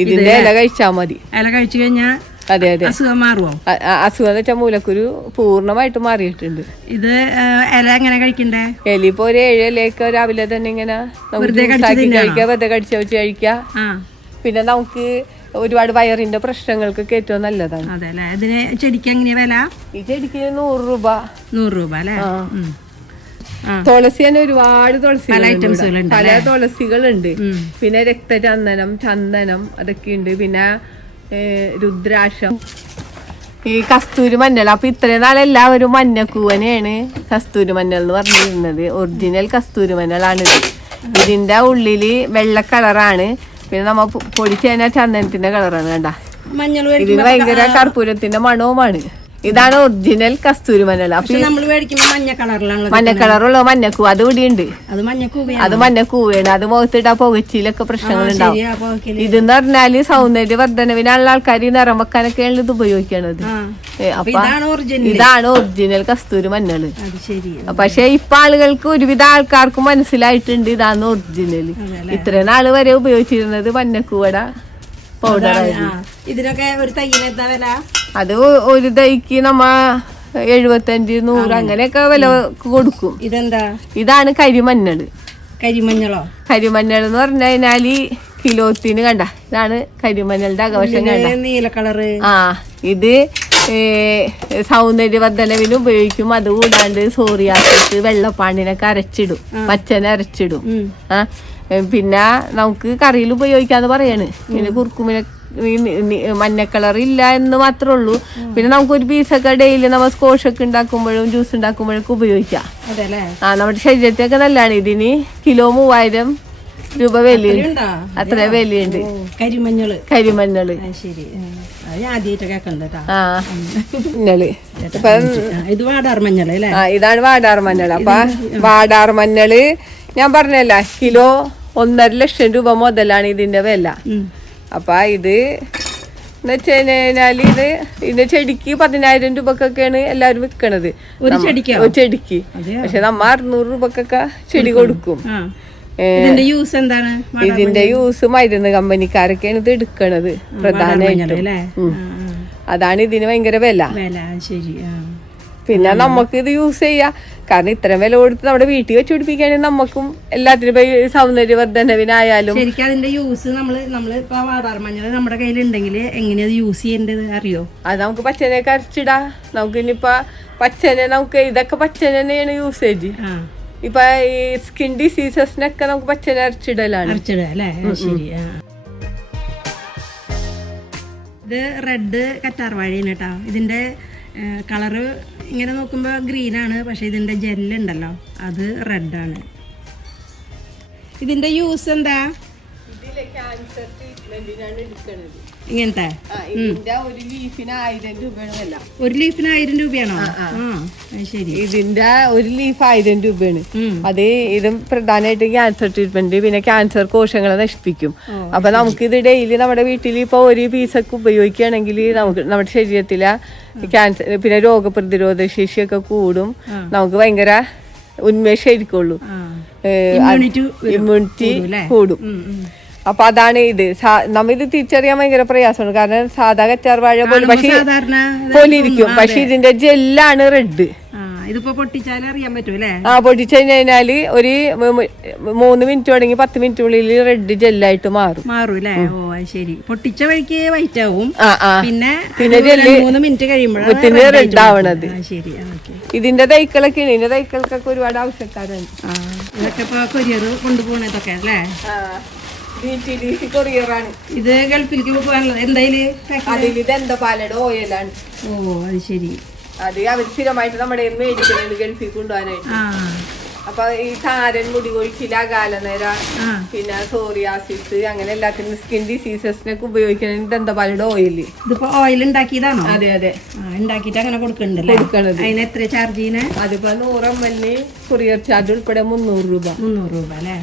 ഇതിന്റെ ഇല കഴിച്ചാ മതി. ഇല കഴിച്ചു കഴിഞ്ഞാ അതെ അതെ അസുഖം മാറുമോ? അസുഖം എന്ന് വെച്ചാൽ മൂലക്കുരു പൂർണ്ണമായിട്ട് മാറിയിട്ടുണ്ട്. ഇത് ഇല എങ്ങനെ കഴിക്കണ്ടേ? എലിപ്പോ ഒരു 7 ഇലയൊക്കെ രാവിലെ തന്നെ ഇങ്ങനെ കഴിക്കാം, വെറുതെ കടിച്ചു വെച്ച് കഴിക്കാം. പിന്നെ നമുക്ക് ഒരുപാട് വയറിന്റെ പ്രശ്നങ്ങൾക്കൊക്കെ ഏറ്റവും നല്ലതാണ്. അതെല്ലേ. ഇതിന് ചെടിക്ക് എങ്ങനെയാ വില? ഈ ചെടിക്ക് 100 രൂപ. 100 രൂപ അല്ലേ? തുളസി തന്നെ ഒരുപാട് തുളസികളുണ്ട്, പല തുളസികളുണ്ട്. പിന്നെ ചന്ദനം അതൊക്കെ ഉണ്ട്. പിന്നെ രുദ്രാക്ഷം, ഈ കസ്തൂരി മഞ്ഞൾ. അപ്പൊ ഇത്രയും നാളെല്ലാവരും മഞ്ഞക്കൂവനെയാണ് കസ്തൂരി മഞ്ഞൾ എന്ന് പറഞ്ഞിരുന്നത്. ഒറിജിനൽ കസ്തൂരി മഞ്ഞളാണിത്. ഇതിന്റെ ഉള്ളില് വെള്ള കളറാണ്. പിന്നെ നമ്മ പൊടിച്ചു കഴിഞ്ഞാൽ ചന്ദനത്തിന്റെ കളറാണ്. കണ്ട, ഇതിന് ഭയങ്കര കർപ്പൂരത്തിന്റെ മണവുമാണ്. ഇതാണ് ഒറിജിനൽ കസ്തൂരി മഞ്ഞൾ. അപ്പൊ നമ്മൾ മേടിക്കുമ്പോ മഞ്ഞ കളറിലാണ്. മഞ്ഞ കളറുള്ള മഞ്ഞക്കൂ അത് ഇവിടെ ഉണ്ട്. അത് മഞ്ഞക്കൂവയാണ്. അത് മുഖത്തിട്ടാ പുകച്ചിലൊക്കെ പ്രശ്നങ്ങൾ ഉണ്ടാവും. ഇതെന്ന് പറഞ്ഞാല് സൗന്ദര്യവർദ്ധനവിനുള്ള ആൾക്കാർ നിറം വെക്കാനൊക്കെയാണ് ഇത് ഉപയോഗിക്കണത്. അപ്പൊ ഇതാണ് ഒറിജിനൽ കസ്തൂരി മഞ്ഞൾ. പക്ഷെ ഇപ്പൊ ആളുകൾക്ക് ഒരുവിധ ആൾക്കാർക്ക് മനസ്സിലായിട്ടുണ്ട് ഇതാണ് ഒറിജിനൽ. ഇത്രയും നാള് വരെ ഉപയോഗിച്ചിരുന്നത് മഞ്ഞക്കൂവട പൗഡർ. ഇതിനൊക്കെ ഒരു തൈന് എന്താ വില? അത് ഒരു തൈക്ക് നമ്മ 75-100 അങ്ങനെയൊക്കെ വില കൊടുക്കും. ഇതെന്താ? ഇതാണ് കരിമഞ്ഞള്. കരിമഞ്ഞളോ? കരിമഞ്ഞൾ എന്ന് പറഞ്ഞു കഴിഞ്ഞാല് കിലോത്തിന് കണ്ട, ഇതാണ് കരിമഞ്ഞളുടെ അകവശം. കണ്ട, നീല കളറ്. ഇത് സൗന്ദര്യവർദ്ധനവിന് ഉപയോഗിക്കും. അതുകൂടാണ്ട് സോറിയാസിസ്, വെള്ളപ്പാണ്ടിനൊക്കെ അരച്ചിടും, പച്ചനെ അരച്ചിടും. പിന്നെ നമുക്ക് കറിയിൽ ഉപയോഗിക്കാന്ന് പറയാണ്. പിന്നെ കുർക്കുമിനെ മഞ്ഞക്കളർ ഇല്ല എന്ന് മാത്രമേ ഉള്ളൂ. പിന്നെ നമുക്കൊരു പീസൊക്കെ ഡെയിലി നമ്മൾ സ്കോഷൊക്കെ ഉണ്ടാക്കുമ്പോഴും ജ്യൂസ് ഉണ്ടാക്കുമ്പോഴൊക്കെ ഉപയോഗിക്കാം. നമ്മുടെ ശരീരത്തിനൊക്കെ നല്ലതാണ്. ഇതിന് കിലോ 3000 രൂപ വിലയുണ്ട്. അത്ര വിലയുണ്ട് കരിമഞ്ഞള്. ഇതാണ് വാടാർ മഞ്ഞൾ. അപ്പൊ വാടാർ മഞ്ഞള് ഞാൻ പറഞ്ഞല്ല, കിലോ 1.5 ലക്ഷം രൂപ മുതലാണ് ഇതിന്റെ വില. അപ്പൊ ഇത് എന്ന് വെച്ച് കഴിഞ്ഞാല് ഇതിന്റെ ചെടിക്ക് 10,000 രൂപക്കൊക്കെയാണ് എല്ലാരും വിൽക്കണത് ഒരു ചെടിക്ക്. പക്ഷെ നമ്മ 600 രൂപക്കൊക്കെ ചെടി കൊടുക്കും. ഇതിന്റെ യൂസ് എന്താണ്? ഇതിന്റെ യൂസ് മരുന്ന് കമ്പനിക്കാരൊക്കെയാണ് ഇത് എടുക്കണത് പ്രധാനമായിട്ടും. അതാണ് ഇതിന് ഭയങ്കര വില. പിന്നെ നമുക്ക് ഇത് യൂസ് ചെയ്യാം. കാരണം ഇത്രയും വില കൊടുത്ത് നമ്മുടെ വീട്ടിൽ വെച്ച് പിടിപ്പിക്കുകയാണെങ്കിൽ നമുക്കും എല്ലാത്തിനും സൗന്ദര്യവർദ്ധനവിനായാലും. ശരിക്കും അതിന്റെ യൂസ് നമ്മളിപ്പോ വാടാർ മഞ്ഞൾ നമ്മുടെ കയ്യിലുണ്ടെങ്കിൽ എങ്ങനെയത് യൂസ് ചെയ്യേണ്ടത് അറിയോ? അത് നമുക്ക് പച്ചനെയൊക്കെ അരച്ചിടാ. നമുക്ക് ഇനിയിപ്പൊ പച്ചനെ ഇതൊക്കെ പച്ചന തന്നെയാണ് യൂസേജ്. ഇപ്പൊ ഈ സ്കിൻ ഡിസീസസിനൊക്കെ നമുക്ക് പച്ചന അരച്ചിടലാണ്. ഇത് റെഡ് കറ്റാർ വാഴയാണ് കേട്ടോ. ഇതിന്റെ കളറ് ഇങ്ങനെ നോക്കുമ്പോൾ ഗ്രീനാണ്, പക്ഷെ ഇതിന്റെ ജെല്ലുണ്ടല്ലോ അത് റെഡാണ്. ഇതിന്റെ യൂസ് എന്താ? ഇങ്ങനത്തെ ഒരു ലീഫിന് 1000 രൂപയാണ് വില. ഒരു ലീഫിന് 1000 രൂപയാണോ? ശരി. ഇതിന്റെ ഒരു ലീഫ് 1000 രൂപയാണ്. അത് ഇതും പ്രധാനമായിട്ട് ക്യാൻസർ ട്രീറ്റ്മെന്റ്, പിന്നെ ക്യാൻസർ കോശങ്ങളെ നശിപ്പിക്കും. അപ്പൊ നമുക്ക് ഇത് ഡെയിലി നമ്മുടെ വീട്ടിൽ ഇപ്പൊ ഒരു പീസൊക്കെ ഉപയോഗിക്കുകയാണെങ്കിൽ നമുക്ക് നമ്മുടെ ശരീരത്തിലെ ക്യാൻസർ പിന്നെ രോഗപ്രതിരോധ ശേഷിയൊക്കെ കൂടും. നമുക്ക് ഭയങ്കര ഉന്മേഷമായിരിക്കുള്ളൂ, ഇമ്മ്യൂണിറ്റി കൂടും. അപ്പൊ അതാണ് ഇത്. നമ്മിത് തിരിച്ചറിയാൻ ഭയങ്കര പ്രയാസമാണ്. കാരണം സാധാ കറ്റാർ വാഴ പോലെ പോലിരിക്കും, പക്ഷെ ഇതിന്റെ ജെല്ലാണ് റെഡ്. ഇതിപ്പോ പൊട്ടിച്ചാൽ അറിയാൻ പറ്റൂലേ? പൊട്ടിച്ചു കഴിഞ്ഞാല് ഒരു 3 മിനിറ്റ് തുടങ്ങി 10 മിനിറ്റിനുള്ളിൽ റെഡ് ജെല്ലായിട്ട് മാറൂല്ലേ? ഓ ശരി. പൊട്ടിച്ച വഴിക്ക് വൈറ്റ് ആവും, പിന്നെ ജെല്ല് 3 മിനിറ്റ് കഴിയുമ്പോഴാണ് റെഡ് ആവണത്. ശരി. ഇതിന്റെ തൈക്കളൊക്കെ ഇതിന്റെ തൈക്കൾക്കൊക്കെ ഒരുപാട് ആവശ്യക്കാരുണ്ട്. ഇതൊക്കെ ഇപ്പൊ കൊറിയർ കൊണ്ടുപോകണതൊക്കെ അല്ലേ? ഇത് ഗൾഫിലേക്ക് പോകാനുള്ളത് എന്തായാലും ദന്തപാലയുടെ ഓയിലാണ്. ഓ അത് ശരി. അത് അവർ സ്ഥിരമായിട്ട് നമ്മുടെ മേടിക്കുന്നത് ഗൾഫിൽ കൊണ്ടുപോകാനായിട്ട്. അപ്പൊ ഈ താരൻ, മുടി കൊഴിച്ചിൽ, അകാലനര, പിന്നെ സോറിയാസിസ്, അങ്ങനെ എല്ലാത്തിനും സ്കിൻ ഡിസീസസിനൊക്കെ ഉപയോഗിക്കണ ദന്തപാലയുടെ ഓയില്. ഇതിപ്പോ ഓയിൽ ഉണ്ടാക്കിയതാണോ? അതെ അതെ, ഉണ്ടാക്കിട്ട് അങ്ങനെ കൊടുക്കണ്ടല്ലേ? അതിന് എത്ര ചാർജ് ചെയ്യുന്നത്? അതിപ്പോ 100 ml കൊറിയർ ചാർജ് ഉൾപ്പെടെ 300 രൂപ. 300 രൂപ അല്ലേ?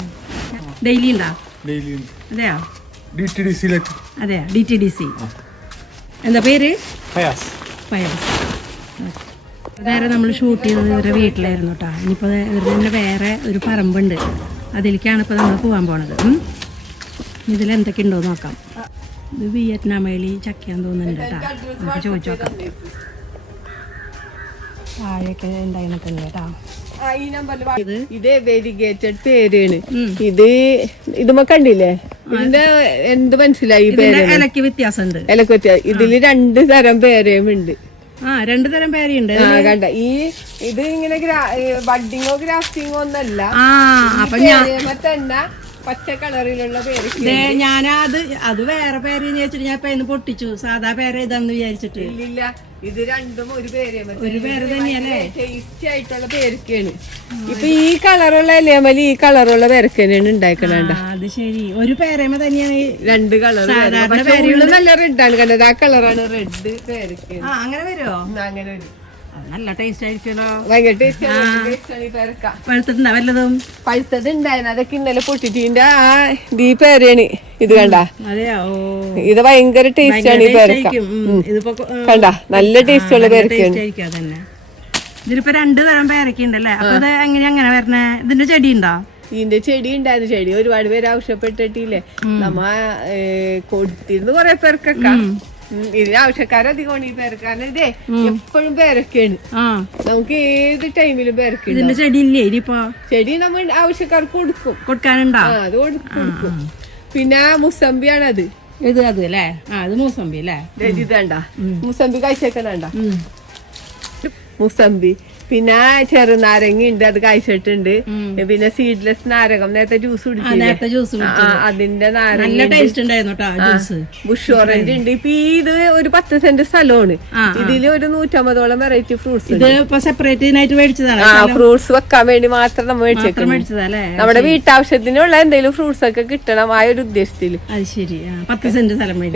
ഡെയിലി ഉണ്ടോ? ഡെയിലി. അതെയോ? DTDC. അതെയോ? DTDC. എന്താ പേര്? ഫയാസ്. ഫയാസ്. നേരെ നമ്മൾ ഷൂട്ട് ചെയ്തത് ഇവരുടെ വീട്ടിലായിരുന്നു കേട്ടോ. ഇനിയിപ്പോൾ ഇവരുടെ തന്നെ വേറെ ഒരു പറമ്പുണ്ട്, അതിലേക്കാണ് ഇപ്പോൾ നമ്മൾ പോകാൻ പോണത്. ഇതിലെന്തൊക്കെ ഉണ്ടോ നോക്കാം. ഇത് വിയറ്റ്നാമേലി ചക്കയാന്ന് തോന്നുന്നുണ്ട് കേട്ടോ. നമുക്ക് ചോദിച്ചു നോക്കാം. വാഴയൊക്കെ ഉണ്ടായിരുന്നിട്ടുണ്ട് കേട്ടോ. ഈ നമ്പറിൽ ഇത് വെരിഗേറ്റഡ് പേരാണ്. ഇതുമ്മ കണ്ടില്ലേ, ഇതിന്റെ എന്ത് മനസ്സിലായി? പേര് ഇലക്ക് വ്യത്യാസമുണ്ട്. ഇലക്ക് വ്യത്യാസം. ഇതില് 2 തരം പേരയും ഉണ്ട്. 2 തരം പേരുണ്ട്. കണ്ട, ഇത് ഇങ്ങനെ ബഡിങ്ങോ ഗ്രാഫ്റ്റിങ്ങോ ഒന്നല്ല. അപ്പൊ തന്നെ പച്ച കളറിലുള്ള പേര്. അത് വേറെ പേര് വെച്ചിട്ട് ഞാൻ ഇപ്പൊ പൊട്ടിച്ചു. സാധാ പേര് ഇതാന്ന് വിചാരിച്ചിട്ട്. ഇല്ല, ഇത് രണ്ടും ഒരു പേര് തന്നെയല്ലേ? ടേസ്റ്റി ആയിട്ടുള്ള പേരൊക്കെയാണ്. ഇപ്പൊ ഈ കളറുള്ള ഇലയമലി ഈ കളറുള്ള പേരൊക്കെയാണ് ഉണ്ടാക്കണണ്ട. അത് ശരി, ഒരു പേരമ തന്നെയാണ് 2 കളർ. നല്ല റെഡാണ് കണ്ടത്. ആ കളറാണ് റെഡ് പേരൊക്കെ. അങ്ങനെ വരുമോ? അങ്ങനെ വരും. നല്ല ടേസ്റ്റ് ആയിരിക്കുമല്ലോ. ഭയങ്കര ടേസ്റ്റാണ് ഈ പേരക്ക. പഴുത്തിട്ടുണ്ടാ വല്ലതും? പഴുത്തത് ഉണ്ടായിരുന്നു, അതൊക്കെ ഇന്നലെ പൊട്ടിട്ടിന്റെ ഈ പേരാണ്. ഇത് കണ്ട, ഇത് ഭയങ്കര ടേസ്റ്റാണ് ഈ പേരക്ക. കണ്ട, നല്ല ടേസ്റ്റ് ഉള്ള പേരക്കയാണ്. ഇതിലിപ്പോ 2 തരം പേരക്ക ഉണ്ടല്ലേ? അപ്പൊ ഇത് അങ്ങനെ വരണേ? ഇതിന്റെ ചെടി ഉണ്ടോ? ഇതിന്റെ ചെടി ഉണ്ടായിരുന്നു. ചെടി ഒരുപാട് പേര് ആവശ്യപ്പെട്ടിട്ടില്ലേ, നമ്മ കൊടുത്തിരുന്നു കൊറേ പേർക്കൊക്കെ. ഇതിന് ആവശ്യക്കാരധികമാണ് ഈ പേരക്ക. കാരണം ഇതേ എപ്പോഴും പേരൊക്കെയാണ്, നമുക്ക് ഏത് ടൈമിലും പേരക്ക. ഇതിന്റെ ചെടി ഇല്ലേ ഇനിയിപ്പോ? ചെടി നമ്മൾ ആവശ്യക്കാർക്ക് കൊടുക്കാനുണ്ടോ? അത് കൊടുക്കും. പിന്നെ മുസമ്പിയാണ് അത്. ഇത് അല്ലേ? ഇത് മൂസമ്പി അല്ലേ? ഇത് വേണ്ട, മുസമ്പി കഴിച്ചേക്കണണ്ട. മുസമ്പി, പിന്നെ ചെറുനാരങ്ങ ഉണ്ട്, അത് കഴിച്ചിട്ടുണ്ട്. പിന്നെ സീഡ്ലെസ് നാരകം, നേരത്തെ ജ്യൂസ് കുടിച്ചില്ലേ, അതിന്റെ നാരങ്ങ. ബുഷ് ഓറഞ്ച് ഉണ്ട്. ഇപ്പൊ ഇത് ഒരു 10 സെന്റ് സ്ഥലമാണ്. ഇതില് ഒരു 150ഓളം വെറൈറ്റി ഫ്രൂട്ട്സ്. സെപ്പറേറ്റ് മേടിച്ചതാണ്. ഫ്രൂട്ട്സ് വെക്കാൻ വേണ്ടി മാത്രം നമ്മൾ മേടിച്ചേക്കുന്നത്. നമ്മുടെ വീട്ടാവശ്യത്തിനുള്ള എന്തെങ്കിലും ഫ്രൂട്ട്സ് ഒക്കെ കിട്ടണം, ആ ഒരു ഉദ്ദേശത്തില്.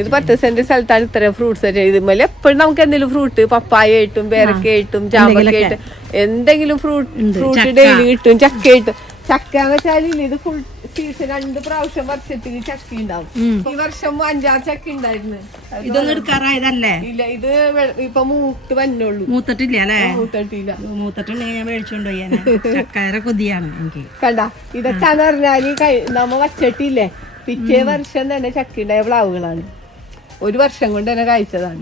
ഇത് 10 സെന്റ് സ്ഥലത്താണ് ഇത്രയും ഫ്രൂട്ട്സ്. ഇതുപോലെ എപ്പോഴും നമുക്ക് എന്തെങ്കിലും ഫ്രൂട്ട്, പപ്പായ ആയിട്ടും പേരക്ക ആയിട്ടും ചാമ്പക്ക ആയിട്ടും എന്തെങ്കിലും ഫ്രൂട്ട് ഡെയിലി കിട്ടും. ചക്ക ആയിട്ടും. ചക്ക എന്ന് വെച്ചാൽ ഇത് ഫുൾ സീസൺ 2 പ്രാവശ്യം വർഷത്തിൽ ചക്ക ഉണ്ടാവും. ഈ വർഷം 5-6 ചക്ക ഉണ്ടായിരുന്നു. ഇതൊന്നും എടുക്കാറായതല്ലേ? ഇല്ല, ഇത് ഇപ്പൊ മൂത്ത് വന്നുള്ളൂ. മൂത്തിട്ടില്ല അല്ലേ? മൂത്തിട്ടില്ല. മൂത്തിട്ടുണ്ടെങ്കിൽ ഞാൻ മേടിച്ചോണ്ട് ചക്കര കൊതിയാണ് എനിക്ക്. കണ്ട, ഇതൊക്കെന്ന് പറഞ്ഞാല് നമ്മ വച്ചിട്ടില്ലേ, പിറ്റേ വർഷം തന്നെ ചക്ക ഉണ്ടായ പ്ലാവുകളാണ്. 1 വർഷം കൊണ്ട് തന്നെ കഴിച്ചതാണ്.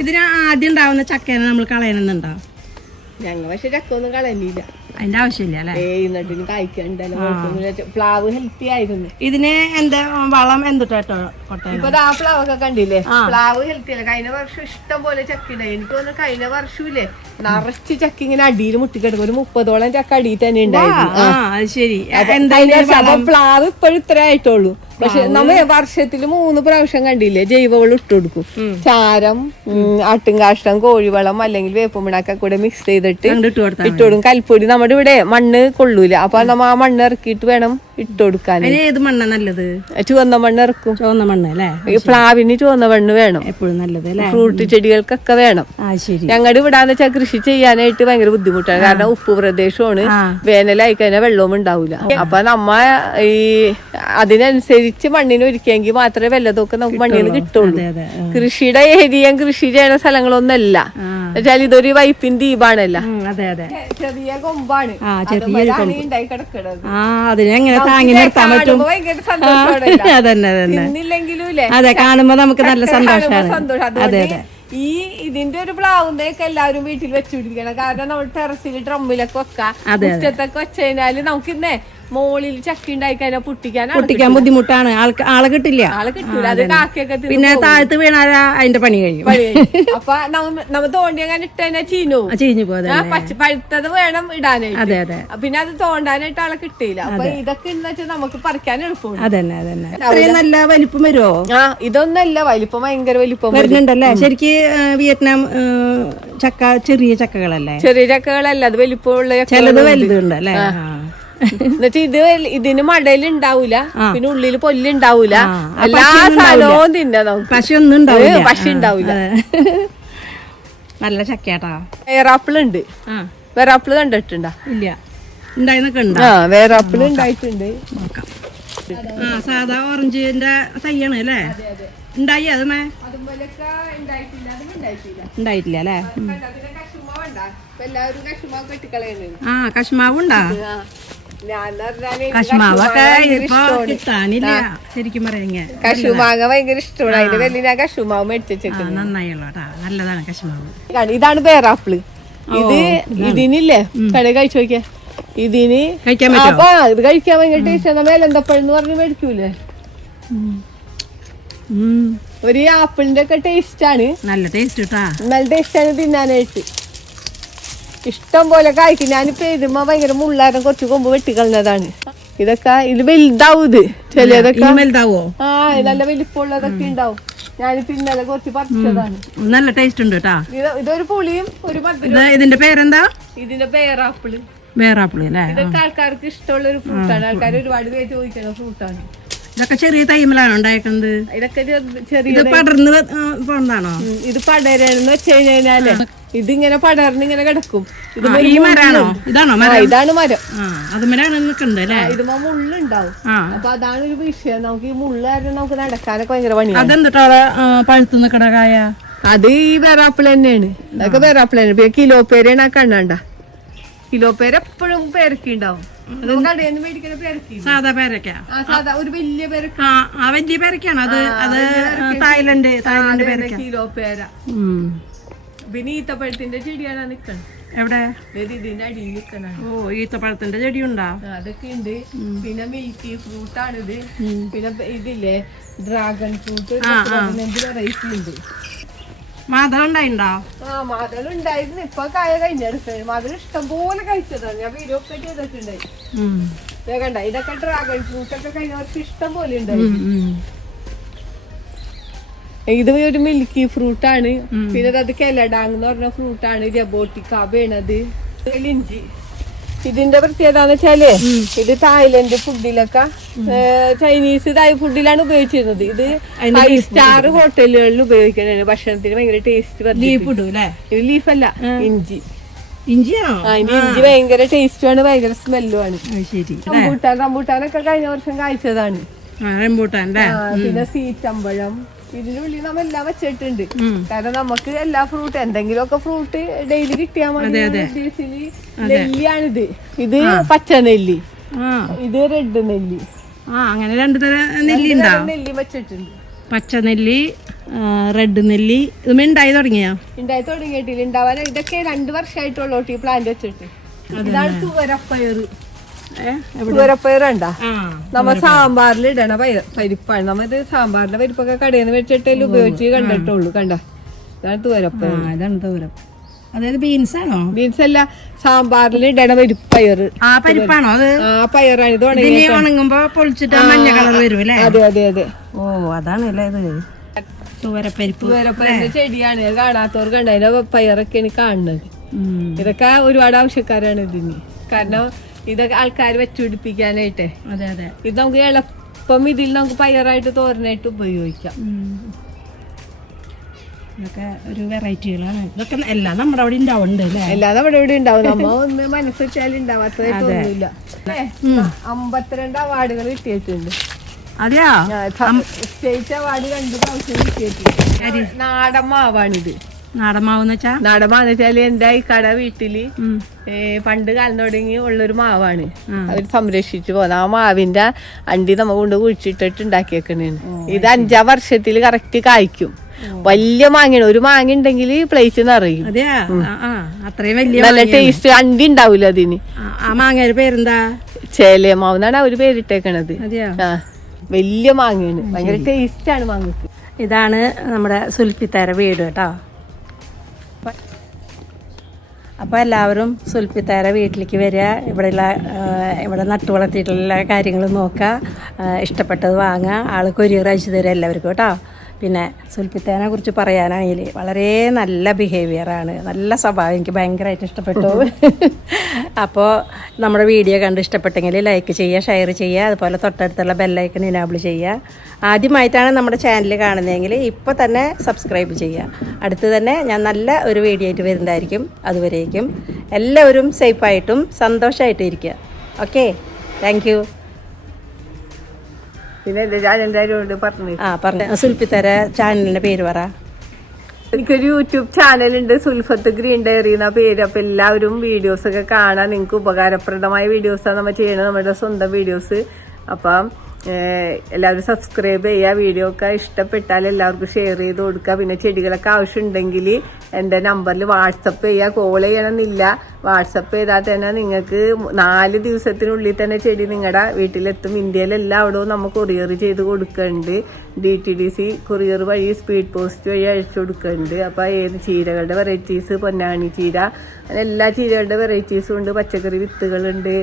ഇതിന് ആദ്യം ഉണ്ടാവുന്ന ചക്കേനെ നമ്മൾ കളയണമെന്നുണ്ടോ? ഞങ്ങൾ പക്ഷെ ചക്ക ഒന്നും കളഞ്ഞില്ല. അതിന്റെ ആവശ്യമില്ല അല്ലേ? നട്ടിന് കായ്ക്കണ്ടല്ലോ. പ്ലാവ് ഹെൽത്തി ആയിരുന്നു. ഇതിന് എന്താ വളം എന്തുട്ടോ? ഇപ്പൊ ആ പ്ലാവ് ഒക്കെ കണ്ടില്ലേ, പ്ലാവ് ഹെൽത്തി അല്ല. കഴിഞ്ഞ വർഷം ഇഷ്ടം പോലെ ചക്ക ഉണ്ടായി. എനിക്ക് തോന്നുന്നു കഴിഞ്ഞ വർഷമില്ലേ നിറച്ച് ചക്ക ഇങ്ങനെ അടിയിൽ മുട്ടിക്കിടക്കും. ഒരു 30ഓളം ചക്ക അടിയിൽ തന്നെ ഉണ്ടായിരുന്നു. പ്ലാവ് ഇപ്പോഴും ഇത്ര ആയിട്ടുള്ളൂ. പക്ഷെ നമ്മ വർഷത്തില് 3 പ്രാവശ്യം കണ്ടില്ലേ ജൈവവളം ഇട്ട് കൊടുക്കും. ചാരം, ആട്ടുംകാഷ്ടം, കോഴിവളം അല്ലെങ്കിൽ വേപ്പുമിണൊക്കെ കൂടെ മിക്സ് ചെയ്തിട്ട് ഇട്ടുകൊടുക്കും. കൽപ്പൊടി നമ്മുടെ ഇവിടെ മണ്ണ് കൊള്ളൂല, അപ്പൊ നമ്മ ആ മണ്ണ് ഇറക്കിയിട്ട് വേണം ഇട്ട് കൊടുക്കാൻ. ഏത് മണ്ണാ നല്ലത്? ചുവന്ന മണ്ണ് ഇറക്കും. ചുവന്ന മണ്ണ് അല്ലേ? പ്ലാവിന് ചുവന്ന മണ്ണ് വേണം എപ്പോഴും നല്ലത്. ഫ്രൂട്ട് ചെടികൾക്കൊക്കെ വേണം. ഞങ്ങളുടെ ഇവിടാന്ന് വെച്ചാൽ കൃഷി ചെയ്യാനായിട്ട് ഭയങ്കര ബുദ്ധിമുട്ടാണ്. കാരണം ഉപ്പ് പ്രദേശമാണ്, വേനലായി കഴിഞ്ഞാൽ വെള്ളവും ഉണ്ടാവൂല. അപ്പൊ നമ്മ ഈ അതിനനുസരിച്ച് മണ്ണിന് ഒരുക്കിയെങ്കിൽ മാത്രമേ വല്ലതൊക്കെ നമുക്ക് മണ്ണിൽ നിന്ന് കിട്ടുള്ളൂ. കൃഷിയുടെ ഏരിയ കൃഷി ചെയ്യുന്ന സ്ഥലങ്ങളൊന്നല്ല. എന്നുവെച്ചാൽ ഇതൊരു വൈപ്പിൻ ദ്വീപാണല്ല, ചെറിയ കൊമ്പാണ് ഉണ്ടായി കിടക്കണത്. ഭയങ്കര സന്തോഷമാണെങ്കിലും അതെ, കാണുമ്പോ നമുക്ക് നല്ല സന്തോഷമാണ്. ഈ ഇതിന്റെ ഒരു പ്ലാവുന്നതൊക്കെ എല്ലാവരും വീട്ടിൽ വെച്ചുപിടിക്കണം. കാരണം നമ്മൾ ടെറസിൽ ഡ്രമ്മിലൊക്കെ വെക്കാം. മുറ്റത്തൊക്കെ വെച്ച് കഴിഞ്ഞാല് നമുക്ക് ഇന്നേ മോളിൽ ചക്ക ഉണ്ടായി കഴിഞ്ഞാൽ പൊട്ടിക്കാൻ ബുദ്ധിമുട്ടാണ്. ആളെ കിട്ടില്ല. അത് കാക്കയൊക്കെ പിന്നെ താഴത്ത് വീണാൽ അതിന്റെ പണി കഴിയും. അപ്പൊ നമ്മ തോണ്ടിയങ്ങനെ ഇട്ട് കഴിഞ്ഞാൽ ചീഞ്ഞു പോകും. പഴുത്തത് വേണം ഇടാനായിട്ട്. അതെ അതെ. പിന്നെ അത് തോണ്ടാനായിട്ട് ആളെ കിട്ടിയില്ല. അപ്പൊ ഇതൊക്കെ എന്ന് വെച്ചാൽ നമുക്ക് പറിക്കാൻ എളുപ്പമാണ്. അതന്നെ. നല്ല വലിപ്പം വരുമോ? ഇതൊന്നല്ല, വലിപ്പം ഭയങ്കര വലിപ്പം വരുന്നുണ്ടല്ലേ? ശരിക്ക് വിയറ്റ്നാം ചക്ക ചെറിയ ചക്കകളല്ലേ? ചെറിയ ചക്കകളല്ല, അത് വലിപ്പമുള്ള ചിലത് വലുതുണ്ട് അല്ലേ? എന്നിട്ട് ഇതിന് മടല് ഉണ്ടാവൂല, പിന്നെ ഉള്ളില് പൊല്ലുണ്ടാവൂല, എല്ലാ സാധനവും തിന്നാ നമുക്ക്. പക്ഷെ ഒന്നും ഉണ്ടാവില്ല. പക്ഷെ ഉണ്ടാവൂല. നല്ല ചക്കയാട്ടാ. വേറാപ്പിൾ ഉണ്ട്. വേറാപ്പിള് കണ്ടിട്ടുണ്ടോ? ഇല്ല. ഉണ്ടായിരുന്നൊക്കെ ഉണ്ട്. വേറാപ്പിള് ഉണ്ടായിട്ടുണ്ട്. ആ സാധാ ഓറഞ്ചിന്റെ തയ്യാണ് അല്ലേ? ഉണ്ടായി അതമ്മേ? അതുപോലൊക്കെ ഉണ്ടായിട്ടില്ല, ഉണ്ടായിട്ടില്ല അല്ലേ? അതിന്റെ കശുമ വേണ്ട, എല്ലാവരും കശുമ കെട്ടിക്കളയുന്നുണ്ട്. ആ കശ്മാവുണ്ടാ? ഞാൻ പറഞ്ഞാല് കശ്മാവൊക്കെ ഇപ്പൊ കിട്ടാനില്ല ശരിക്കും പറയാ. കശുമാങ്ങ ഭയങ്കര ഇഷ്ടമാണ്, അതിന്റെ വലിയ ഞാൻ കശുമാവ് മേടിച്ചു. നന്നായുള്ളൂട്ടാ, നല്ലതാണ് കശ്മാവ്. ഇതാണ് പേരാപ്പിള്. ഇത് ഇതിനില്ലേ കട കഴിച്ചു നോക്കിയാ, ഇതിന് കഴിക്കാൻ പറ്റുമോ? ഇത് കഴിക്കാൻ ഭയങ്കര ടേസ്റ്റ്. മേലെന്തപ്പഴെന്ന് പറഞ്ഞ് മേടിക്കൂലേ, ഒരു ആപ്പിളിന്റെ ഒക്കെ ടേസ്റ്റ് ആണ്. നല്ല ടേസ്റ്റ് കിട്ടാ, നല്ല ടേസ്റ്റ് ആണ് തിന്നാനായിട്ട്. ഇഷ്ടം പോലെ കായ്ക്കും. ഞാനിപ്പോ ഇതുമ്പോ ഭയങ്കര മുള്ളാരം കുറച്ച് കൊമ്പ് വെട്ടിക്കളഞ്ഞതാണ്. ഇതൊക്കെ ഇത് വലുതാവും, ഇത് ചിലതൊക്കെ വലുതാവോ? ആ നല്ല വലിപ്പമുള്ളതൊക്കെ ഉണ്ടാവും. ഞാനിപ്പോ ഇന്നലെ കുറച്ച് പറിച്ചതാണ്. നല്ല ടേസ്റ്റ് ഉണ്ട് കേട്ടാ. ഇതൊരു പുളിയും ഒരു ഇതിന്റെ പേരെന്താ? ഇതിന്റെ പേരാപ്പിള്. വേറാപ്പിളി അല്ലേ? ഇതൊക്കെ ആൾക്കാർക്ക് ഇഷ്ടമുള്ള ഒരു ഫ്രൂട്ടാണ്. ആൾക്കാർ ഒരുപാട് പേര് ചോദിക്കുന്ന ഫ്രൂട്ടാണ്. ഇതൊക്കെ ചെറിയ തൈമിലാണ് ഉണ്ടാക്കുന്നത്. ഇതൊക്കെ ചെറിയ ഇത് പടർന്ന് പോണതാണോ? ഇത് പടരെന്ന് വെച്ച് കഴിഞ്ഞാല് ഇതിങ്ങനെ പടർന്ന് ഇങ്ങനെ കിടക്കും. ഈ മരാണോ? ഇതാണോ മരം? ഇതാണ് മരം. അതുമലാണ് നിൽക്കുന്നത് അല്ലേ? ഇതുമ്പോ മുള്ളുണ്ടാവും. അപ്പൊ അതാണ് ഒരു വിഷയം. നമുക്ക് ഈ മുള്ള് കാരണം നമുക്ക് നടക്കാനൊക്കെ ഭയങ്കര പണിയാണ്. അതെന്താ പഴുത്ത് നിൽക്കണ കായ? അത് ഈ വേറാപ്പിള് തന്നെയാണ്. അതൊക്കെ വേറാപ്പിള തന്നെ. പിന്നെ കിലോ പേരാണ് ആ കണ്ണണ്ട. കിലോ പേര് എപ്പോഴും പേരക്കി ഉണ്ടാവും. കടയിൽ നിന്ന് മേടിക്കുന്ന പേരക്കി, സാധാ പേരക്ക. സാധാ ഒരു വലിയ പേരക്ക. ആ വലിയ പേരക്കാണ് അത്. അത് തായ്ലൻഡ് പേരക്ക, കിലോ പേര. പിന്നെ ഈത്തപ്പഴത്തിന്റെ ചെടിയാണ് നിക്കണം. എവിടെ? ഇതിന്റെ അടിയിൽ നിക്കണം. ഓ ഈത്തപ്പഴത്തിന്റെ ചെടി ഉണ്ടാ? അതൊക്കെ ഉണ്ട്. പിന്നെ മിൽക്കി ഫ്രൂട്ട് ആണിത്. പിന്നെ ഇതില്ലേ ഡ്രാഗൺ ഫ്രൂട്ട്, 15 വെറൈറ്റി ഉണ്ട്. മാതളം ഉണ്ടായിണ്ടോ? മാതളം ഉണ്ടായിരുന്നു. ഇപ്പൊ കായ കഴിഞ്ഞെടുത്ത് മാതളം ഇഷ്ടം പോലെ കഴിച്ചതാണ്. ഞാൻ വീഡിയോ ഒക്കെ ചെയ്തിട്ടുണ്ടായി. കണ്ട ഇതൊക്കെ ഡ്രാഗൺ ഫ്രൂട്ട് ഒക്കെ കഴിഞ്ഞ വർഷം ഇഷ്ടം പോലെ ഉണ്ടായിരുന്നു. ഇത് ഒരു മിൽക്കി ഫ്രൂട്ടാണ്. പിന്നെ അത് കെലഡാങ് എന്ന് പറഞ്ഞ ഫ്രൂട്ടാണ്. രബോട്ടിക്കാബേണത്. ഇഞ്ചി ഇതിന്റെ പ്രത്യേകത എന്ന് വെച്ചാല് ഇത് തായ്ലൻഡ് ഫുഡിലൊക്കെ ചൈനീസ് ഫുഡിലാണ് ഉപയോഗിച്ചിരുന്നത്. ഇത് 5 സ്റ്റാർ ഹോട്ടലുകളിൽ ഉപയോഗിക്കുന്നതാണ്. ഭക്ഷണത്തിന് ഭയങ്കര ടേസ്റ്റ്. ഇത് ലീഫല്ല, ഇഞ്ചി. ഇഞ്ചിയാണോ? അതിന്റെ ഇഞ്ചി ഭയങ്കര ടേസ്റ്റുമാണ്, ഭയങ്കര സ്മെല്ലുമാണ്. റംബൂട്ടാനൊക്കെ കഴിഞ്ഞ വർഷം കായ്ച്ചതാണ്. പിന്നെ സീറ്റമ്പഴം. ഇതിനുള്ളിൽ നമ്മ എല്ലാം വെച്ചിട്ടുണ്ട്. കാരണം നമുക്ക് എല്ലാ ഫ്രൂട്ട് എന്തെങ്കിലുമൊക്കെ ഫ്രൂട്ട് ഡെയിലി കിട്ടിയാൽ മതി. നെല്ലിയാണിത്. ഇത് പച്ച നെല്ലി, ഇത് റെഡ് നെല്ലി. അങ്ങനെ 2 തരം നെല്ലി ഉണ്ടാവും. നെല്ലി വെച്ചിട്ടുണ്ട്. പച്ച നെല്ലി, റെഡ് നെല്ലി. ഇത് ഉണ്ടായി തുടങ്ങിയാ? ഉണ്ടായി തുടങ്ങിയിട്ടില്ല. ഉണ്ടാവാൻ ഇതൊക്കെ 2 വർഷമായിട്ടുള്ളൂ ഈ പ്ലാന്റ് വെച്ചിട്ട്. ഇതാണ് തുവരപ്പയറ്. തുവരപ്പയറുണ്ടാ നമ്മ സാമ്പാറിൽ ഇടണ പരിപ്പാണ്. നമ്മ ഇത് സാമ്പാറിന്റെ പരിപ്പൊക്കെ കടയിൽ നിന്ന് വെച്ചിട്ടേ ഉപയോഗിച്ച് കണ്ടിട്ടുള്ളൂ. കണ്ട ഇതാണ് തുവരപ്പയർ. ഇതാണ് തുവരം. അതായത് ബീൻസ് ആണോ? ബീൻസ് അല്ല, സാമ്പാറിൽ ഇടണ പരിപ്പയറ്. ആ പരിപ്പാണോ അത്? ആ പയറാണ്. ഇത് ഉണങ്ങുമ്പോ പൊളിച്ചിട്ട് മഞ്ഞ കളർ വരും അല്ലേ? അതെ അതെ അതെ. ഓ അതാണ് അല്ലേ ഇത് തുവരപ്പരിപ്പ്. തുവരപ്പയറിന്റെ ചെടിയാണ്. കാണാത്തവർ കണ്ടതിന്റെ പയറൊക്കെയാണ് കാണുന്നത്. ഇതൊക്കെ ഒരുപാട് ആവശ്യക്കാരാണ് ഇതിന്. കാരണം ഇതൊക്കെ ആൾക്കാർ വെച്ചുപിടിപ്പിക്കാനായിട്ടേ. അതെ അതെ. ഇത് നമുക്ക് എളുപ്പം ഇതിൽ നമുക്ക് പയറായിട്ട് തോരനായിട്ട് ഉപയോഗിക്കാം. ഇതൊക്കെ ഒരു വെറൈറ്റികളാണ്. ഇതൊക്കെ എല്ലാം നമ്മുടെ അവിടെ ഉണ്ടാവുന്നുണ്ട് അല്ലേ? എല്ലാം നമ്മുടെ ഇവിടെ ഉണ്ടാവും. നമ്മ ഒന്ന് മനസ്സുവെച്ചാൽ ഉണ്ടാവാത്തതായിട്ടൊന്നുമില്ല. 52 അവാർഡുകൾ കിട്ടിയിട്ടുണ്ട്. അതെയാ? സ്റ്റേറ്റ് അവാർഡ് 2 പ്രാവശ്യം കിട്ടിയിട്ടുണ്ട്. നാടൻ മാവാണിത്. നാടൻ മാവെന്ന് വെച്ചാ? നാടൻ മാവെന്ന് വെച്ചാല് എന്റെ ഈ കട വീട്ടില് പണ്ട് കാലം തുടങ്ങി ഉള്ളൊരു മാവാണ്. അവര് സംരക്ഷിച്ചു പോകുന്നത്. ആ മാവിന്റെ അണ്ടി നമ്മ കൊണ്ട് കുഴിച്ചിട്ടിട്ട് ഉണ്ടാക്കിയേക്കണേണ്. ഇത് 5-ാം വർഷത്തിൽ കറക്റ്റ് കായ്ക്കും. വലിയ മാങ്ങയാണ്. ഒരു മാങ്ങ ഉണ്ടെങ്കിൽ പ്ലേറ്റ് നിറയും. അത്രയും വലിയ നല്ല ടേസ്റ്റ്. അണ്ടി ഉണ്ടാവൂല അതിന്. ആ മാങ്ങയുടെ പേരെന്താ? ചേലമാവെന്നാണ് അവര് പേരിട്ടേക്കണത്. വലിയ മാങ്ങയാണ്. ഭയങ്കര ടേസ്റ്റ് ആണ് മാങ്ങക്ക്. ഇതാണ് നമ്മുടെ സുൽഫിത്താര വീട് കേട്ടോ. അപ്പോൾ എല്ലാവരും സുൽഫിത്താര വീട്ടിലേക്ക് വരിക. ഇവിടെ നട്ടു വളർത്തിയിട്ടുള്ള കാര്യങ്ങൾ നോക്കുക. ഇഷ്ടപ്പെട്ടത് വാങ്ങുക. ആൾ കൊറിയർ അയച്ചു തരിക എല്ലാവർക്കും കേട്ടോ. പിന്നെ സുൽഫിത്താനെ കുറിച്ച് പറയാനാണെങ്കിൽ വളരെ നല്ല ബിഹേവിയറാണ്, നല്ല സ്വഭാവം. എനിക്ക് ഭയങ്കരമായിട്ട് ഇഷ്ടപ്പെട്ടു. അപ്പോൾ നമ്മുടെ വീഡിയോ കണ്ട് ഇഷ്ടപ്പെട്ടെങ്കിൽ ലൈക്ക് ചെയ്യുക, ഷെയർ ചെയ്യുക. അതുപോലെ തൊട്ടടുത്തുള്ള ബെല്ലൈക്കൺ ഇനാബിൾ ചെയ്യുക. ആദ്യമായിട്ടാണ് നമ്മുടെ ചാനൽ കാണുന്നതെങ്കിൽ ഇപ്പോൾ തന്നെ സബ്സ്ക്രൈബ് ചെയ്യുക. അടുത്ത് തന്നെ ഞാൻ നല്ല ഒരു വീഡിയോ ആയിട്ട് വരുന്നതായിരിക്കും. അതുവരേക്കും എല്ലാവരും സേഫായിട്ടും സന്തോഷമായിട്ടും ഇരിക്കുക. Okay, thank U. പിന്നെ എന്റെ ചാനലിന്റെ കാര്യമുണ്ട് പറഞ്ഞു. ആ പറഞ്ഞു. സുൽഫിത്തര ചാനലിന്റെ പേര് പറ. എനിക്കൊരു യൂട്യൂബ് ചാനലുണ്ട്, സുൽഫത്ത് ഗ്രീൻ ഡയറി എന്ന പേര്. അപ്പൊ എല്ലാവരും വീഡിയോസ് ഒക്കെ കാണാൻ, നിങ്ങൾക്ക് ഉപകാരപ്രദമായ വീഡിയോസാണ് നമ്മൾ ചെയ്യണത്, നമ്മുടെ സ്വന്തം വീഡിയോസ്. അപ്പം എല്ലാവരും സബ്സ്ക്രൈബ് ചെയ്യുക. വീഡിയോ ഒക്കെ ഇഷ്ടപ്പെട്ടാൽ എല്ലാവർക്കും ഷെയർ ചെയ്ത് കൊടുക്കുക. പിന്നെ ചെടികളൊക്കെ ആവശ്യമുണ്ടെങ്കിൽ എൻ്റെ നമ്പറിൽ വാട്സപ്പ് ചെയ്യുക. കോൾ ചെയ്യണമെന്നില്ല, വാട്സപ്പ് ചെയ്താൽ തന്നെ നിങ്ങൾക്ക് 4 ദിവസത്തിനുള്ളിൽ തന്നെ ചെടി നിങ്ങളുടെ വീട്ടിലെത്തും. ഇന്ത്യയിലെല്ലാവിടവും നമ്മൾ കൊറിയർ ചെയ്ത് കൊടുക്കുന്നുണ്ട്. DTDC കൊറിയർ വഴി, സ്പീഡ് പോസ്റ്റ് വഴി അയച്ചു കൊടുക്കുന്നുണ്ട്. അപ്പോൾ ഏത് ചീരകളുടെ വെറൈറ്റീസ്, പൊന്നാണി ചീര, അങ്ങനെ എല്ലാ ചീരകളുടെ വെറൈറ്റീസും ഉണ്ട്. പച്ചക്കറി വിത്തുകളുണ്ട്,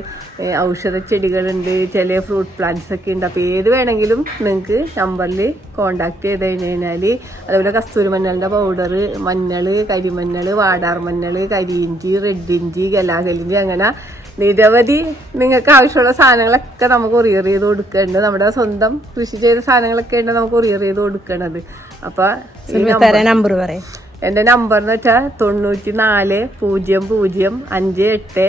ഔഷധ ചെടികളുണ്ട്, ചില ഫ്രൂട്ട് പ്ലാന്റ്സ് ഒക്കെ ഉണ്ട്. അപ്പോൾ ഏത് വേണമെങ്കിലും നിങ്ങൾക്ക് നമ്പറിൽ കോണ്ടാക്ട് ചെയ്ത് കഴിഞ്ഞാൽ, അതുപോലെ കസ്തൂരിമഞ്ഞളിൻ്റെ പൗഡർ, മഞ്ഞൾ, കരിമഞ്ഞൾ, വാടാർ മഞ്ഞൾ, കരിയിഞ്ചി, റെഡ് ഇഞ്ചി, ഗലാഗലിഞ്ചി, അങ്ങനെ നിരവധി നിങ്ങൾക്ക് ആവശ്യമുള്ള സാധനങ്ങളൊക്കെ നമുക്ക് കൊറിയർ ചെയ്ത് കൊടുക്കുന്നുണ്ട്. നമ്മുടെ സ്വന്തം കൃഷി ചെയ്ത സാധനങ്ങളൊക്കെ ഉണ്ട് നമുക്ക് കൊറിയർ ചെയ്ത് കൊടുക്കണത്. അപ്പൊ നമ്പർ പറയാം. എന്റെ നമ്പർ എന്ന് വെച്ചാൽ 94 00 58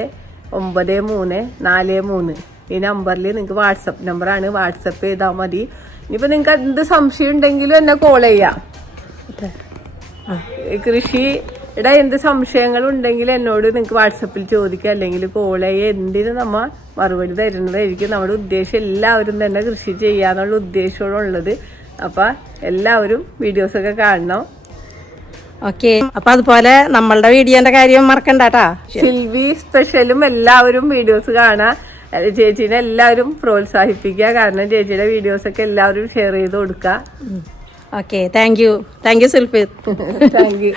93 ഈ നമ്പറിൽ നിങ്ങൾക്ക് വാട്സപ്പ് നമ്പറാണ്, വാട്സപ്പ് ചെയ്താൽ മതി. ഇനിയിപ്പോൾ നിങ്ങൾക്ക് എന്ത് സംശയം ഉണ്ടെങ്കിലും എന്നെ കോൾ ചെയ്യാം. കൃഷിയുടെ എന്ത് സംശയങ്ങൾ ഉണ്ടെങ്കിൽ എന്നോട് നിങ്ങൾക്ക് വാട്സപ്പിൽ ചോദിക്കുക, അല്ലെങ്കിൽ കോൾ ചെയ്യുക. എന്തിനും നമ്മൾ മറുപടി തരുന്നതായിരിക്കും. നമ്മുടെ ഉദ്ദേശം എല്ലാവരും തന്നെ കൃഷി ചെയ്യാന്നുള്ള ഉദ്ദേശമുള്ളത്. അപ്പം എല്ലാവരും വീഡിയോസൊക്കെ കാണണം. ഓക്കെ, അപ്പൊ അതുപോലെ നമ്മളുടെ വീഡിയോന്റെ കാര്യം മറക്കണ്ടാട്ടാ. സിൽവി സ്പെഷ്യലും എല്ലാവരും വീഡിയോസ് കാണാം. ചേച്ചീനെ എല്ലാവരും പ്രോത്സാഹിപ്പിക്കുക. കാരണം ചേച്ചിയുടെ വീഡിയോസൊക്കെ എല്ലാവരും ഷെയർ ചെയ്ത് കൊടുക്കുക. Okay, thank you Sulfith. Thank U.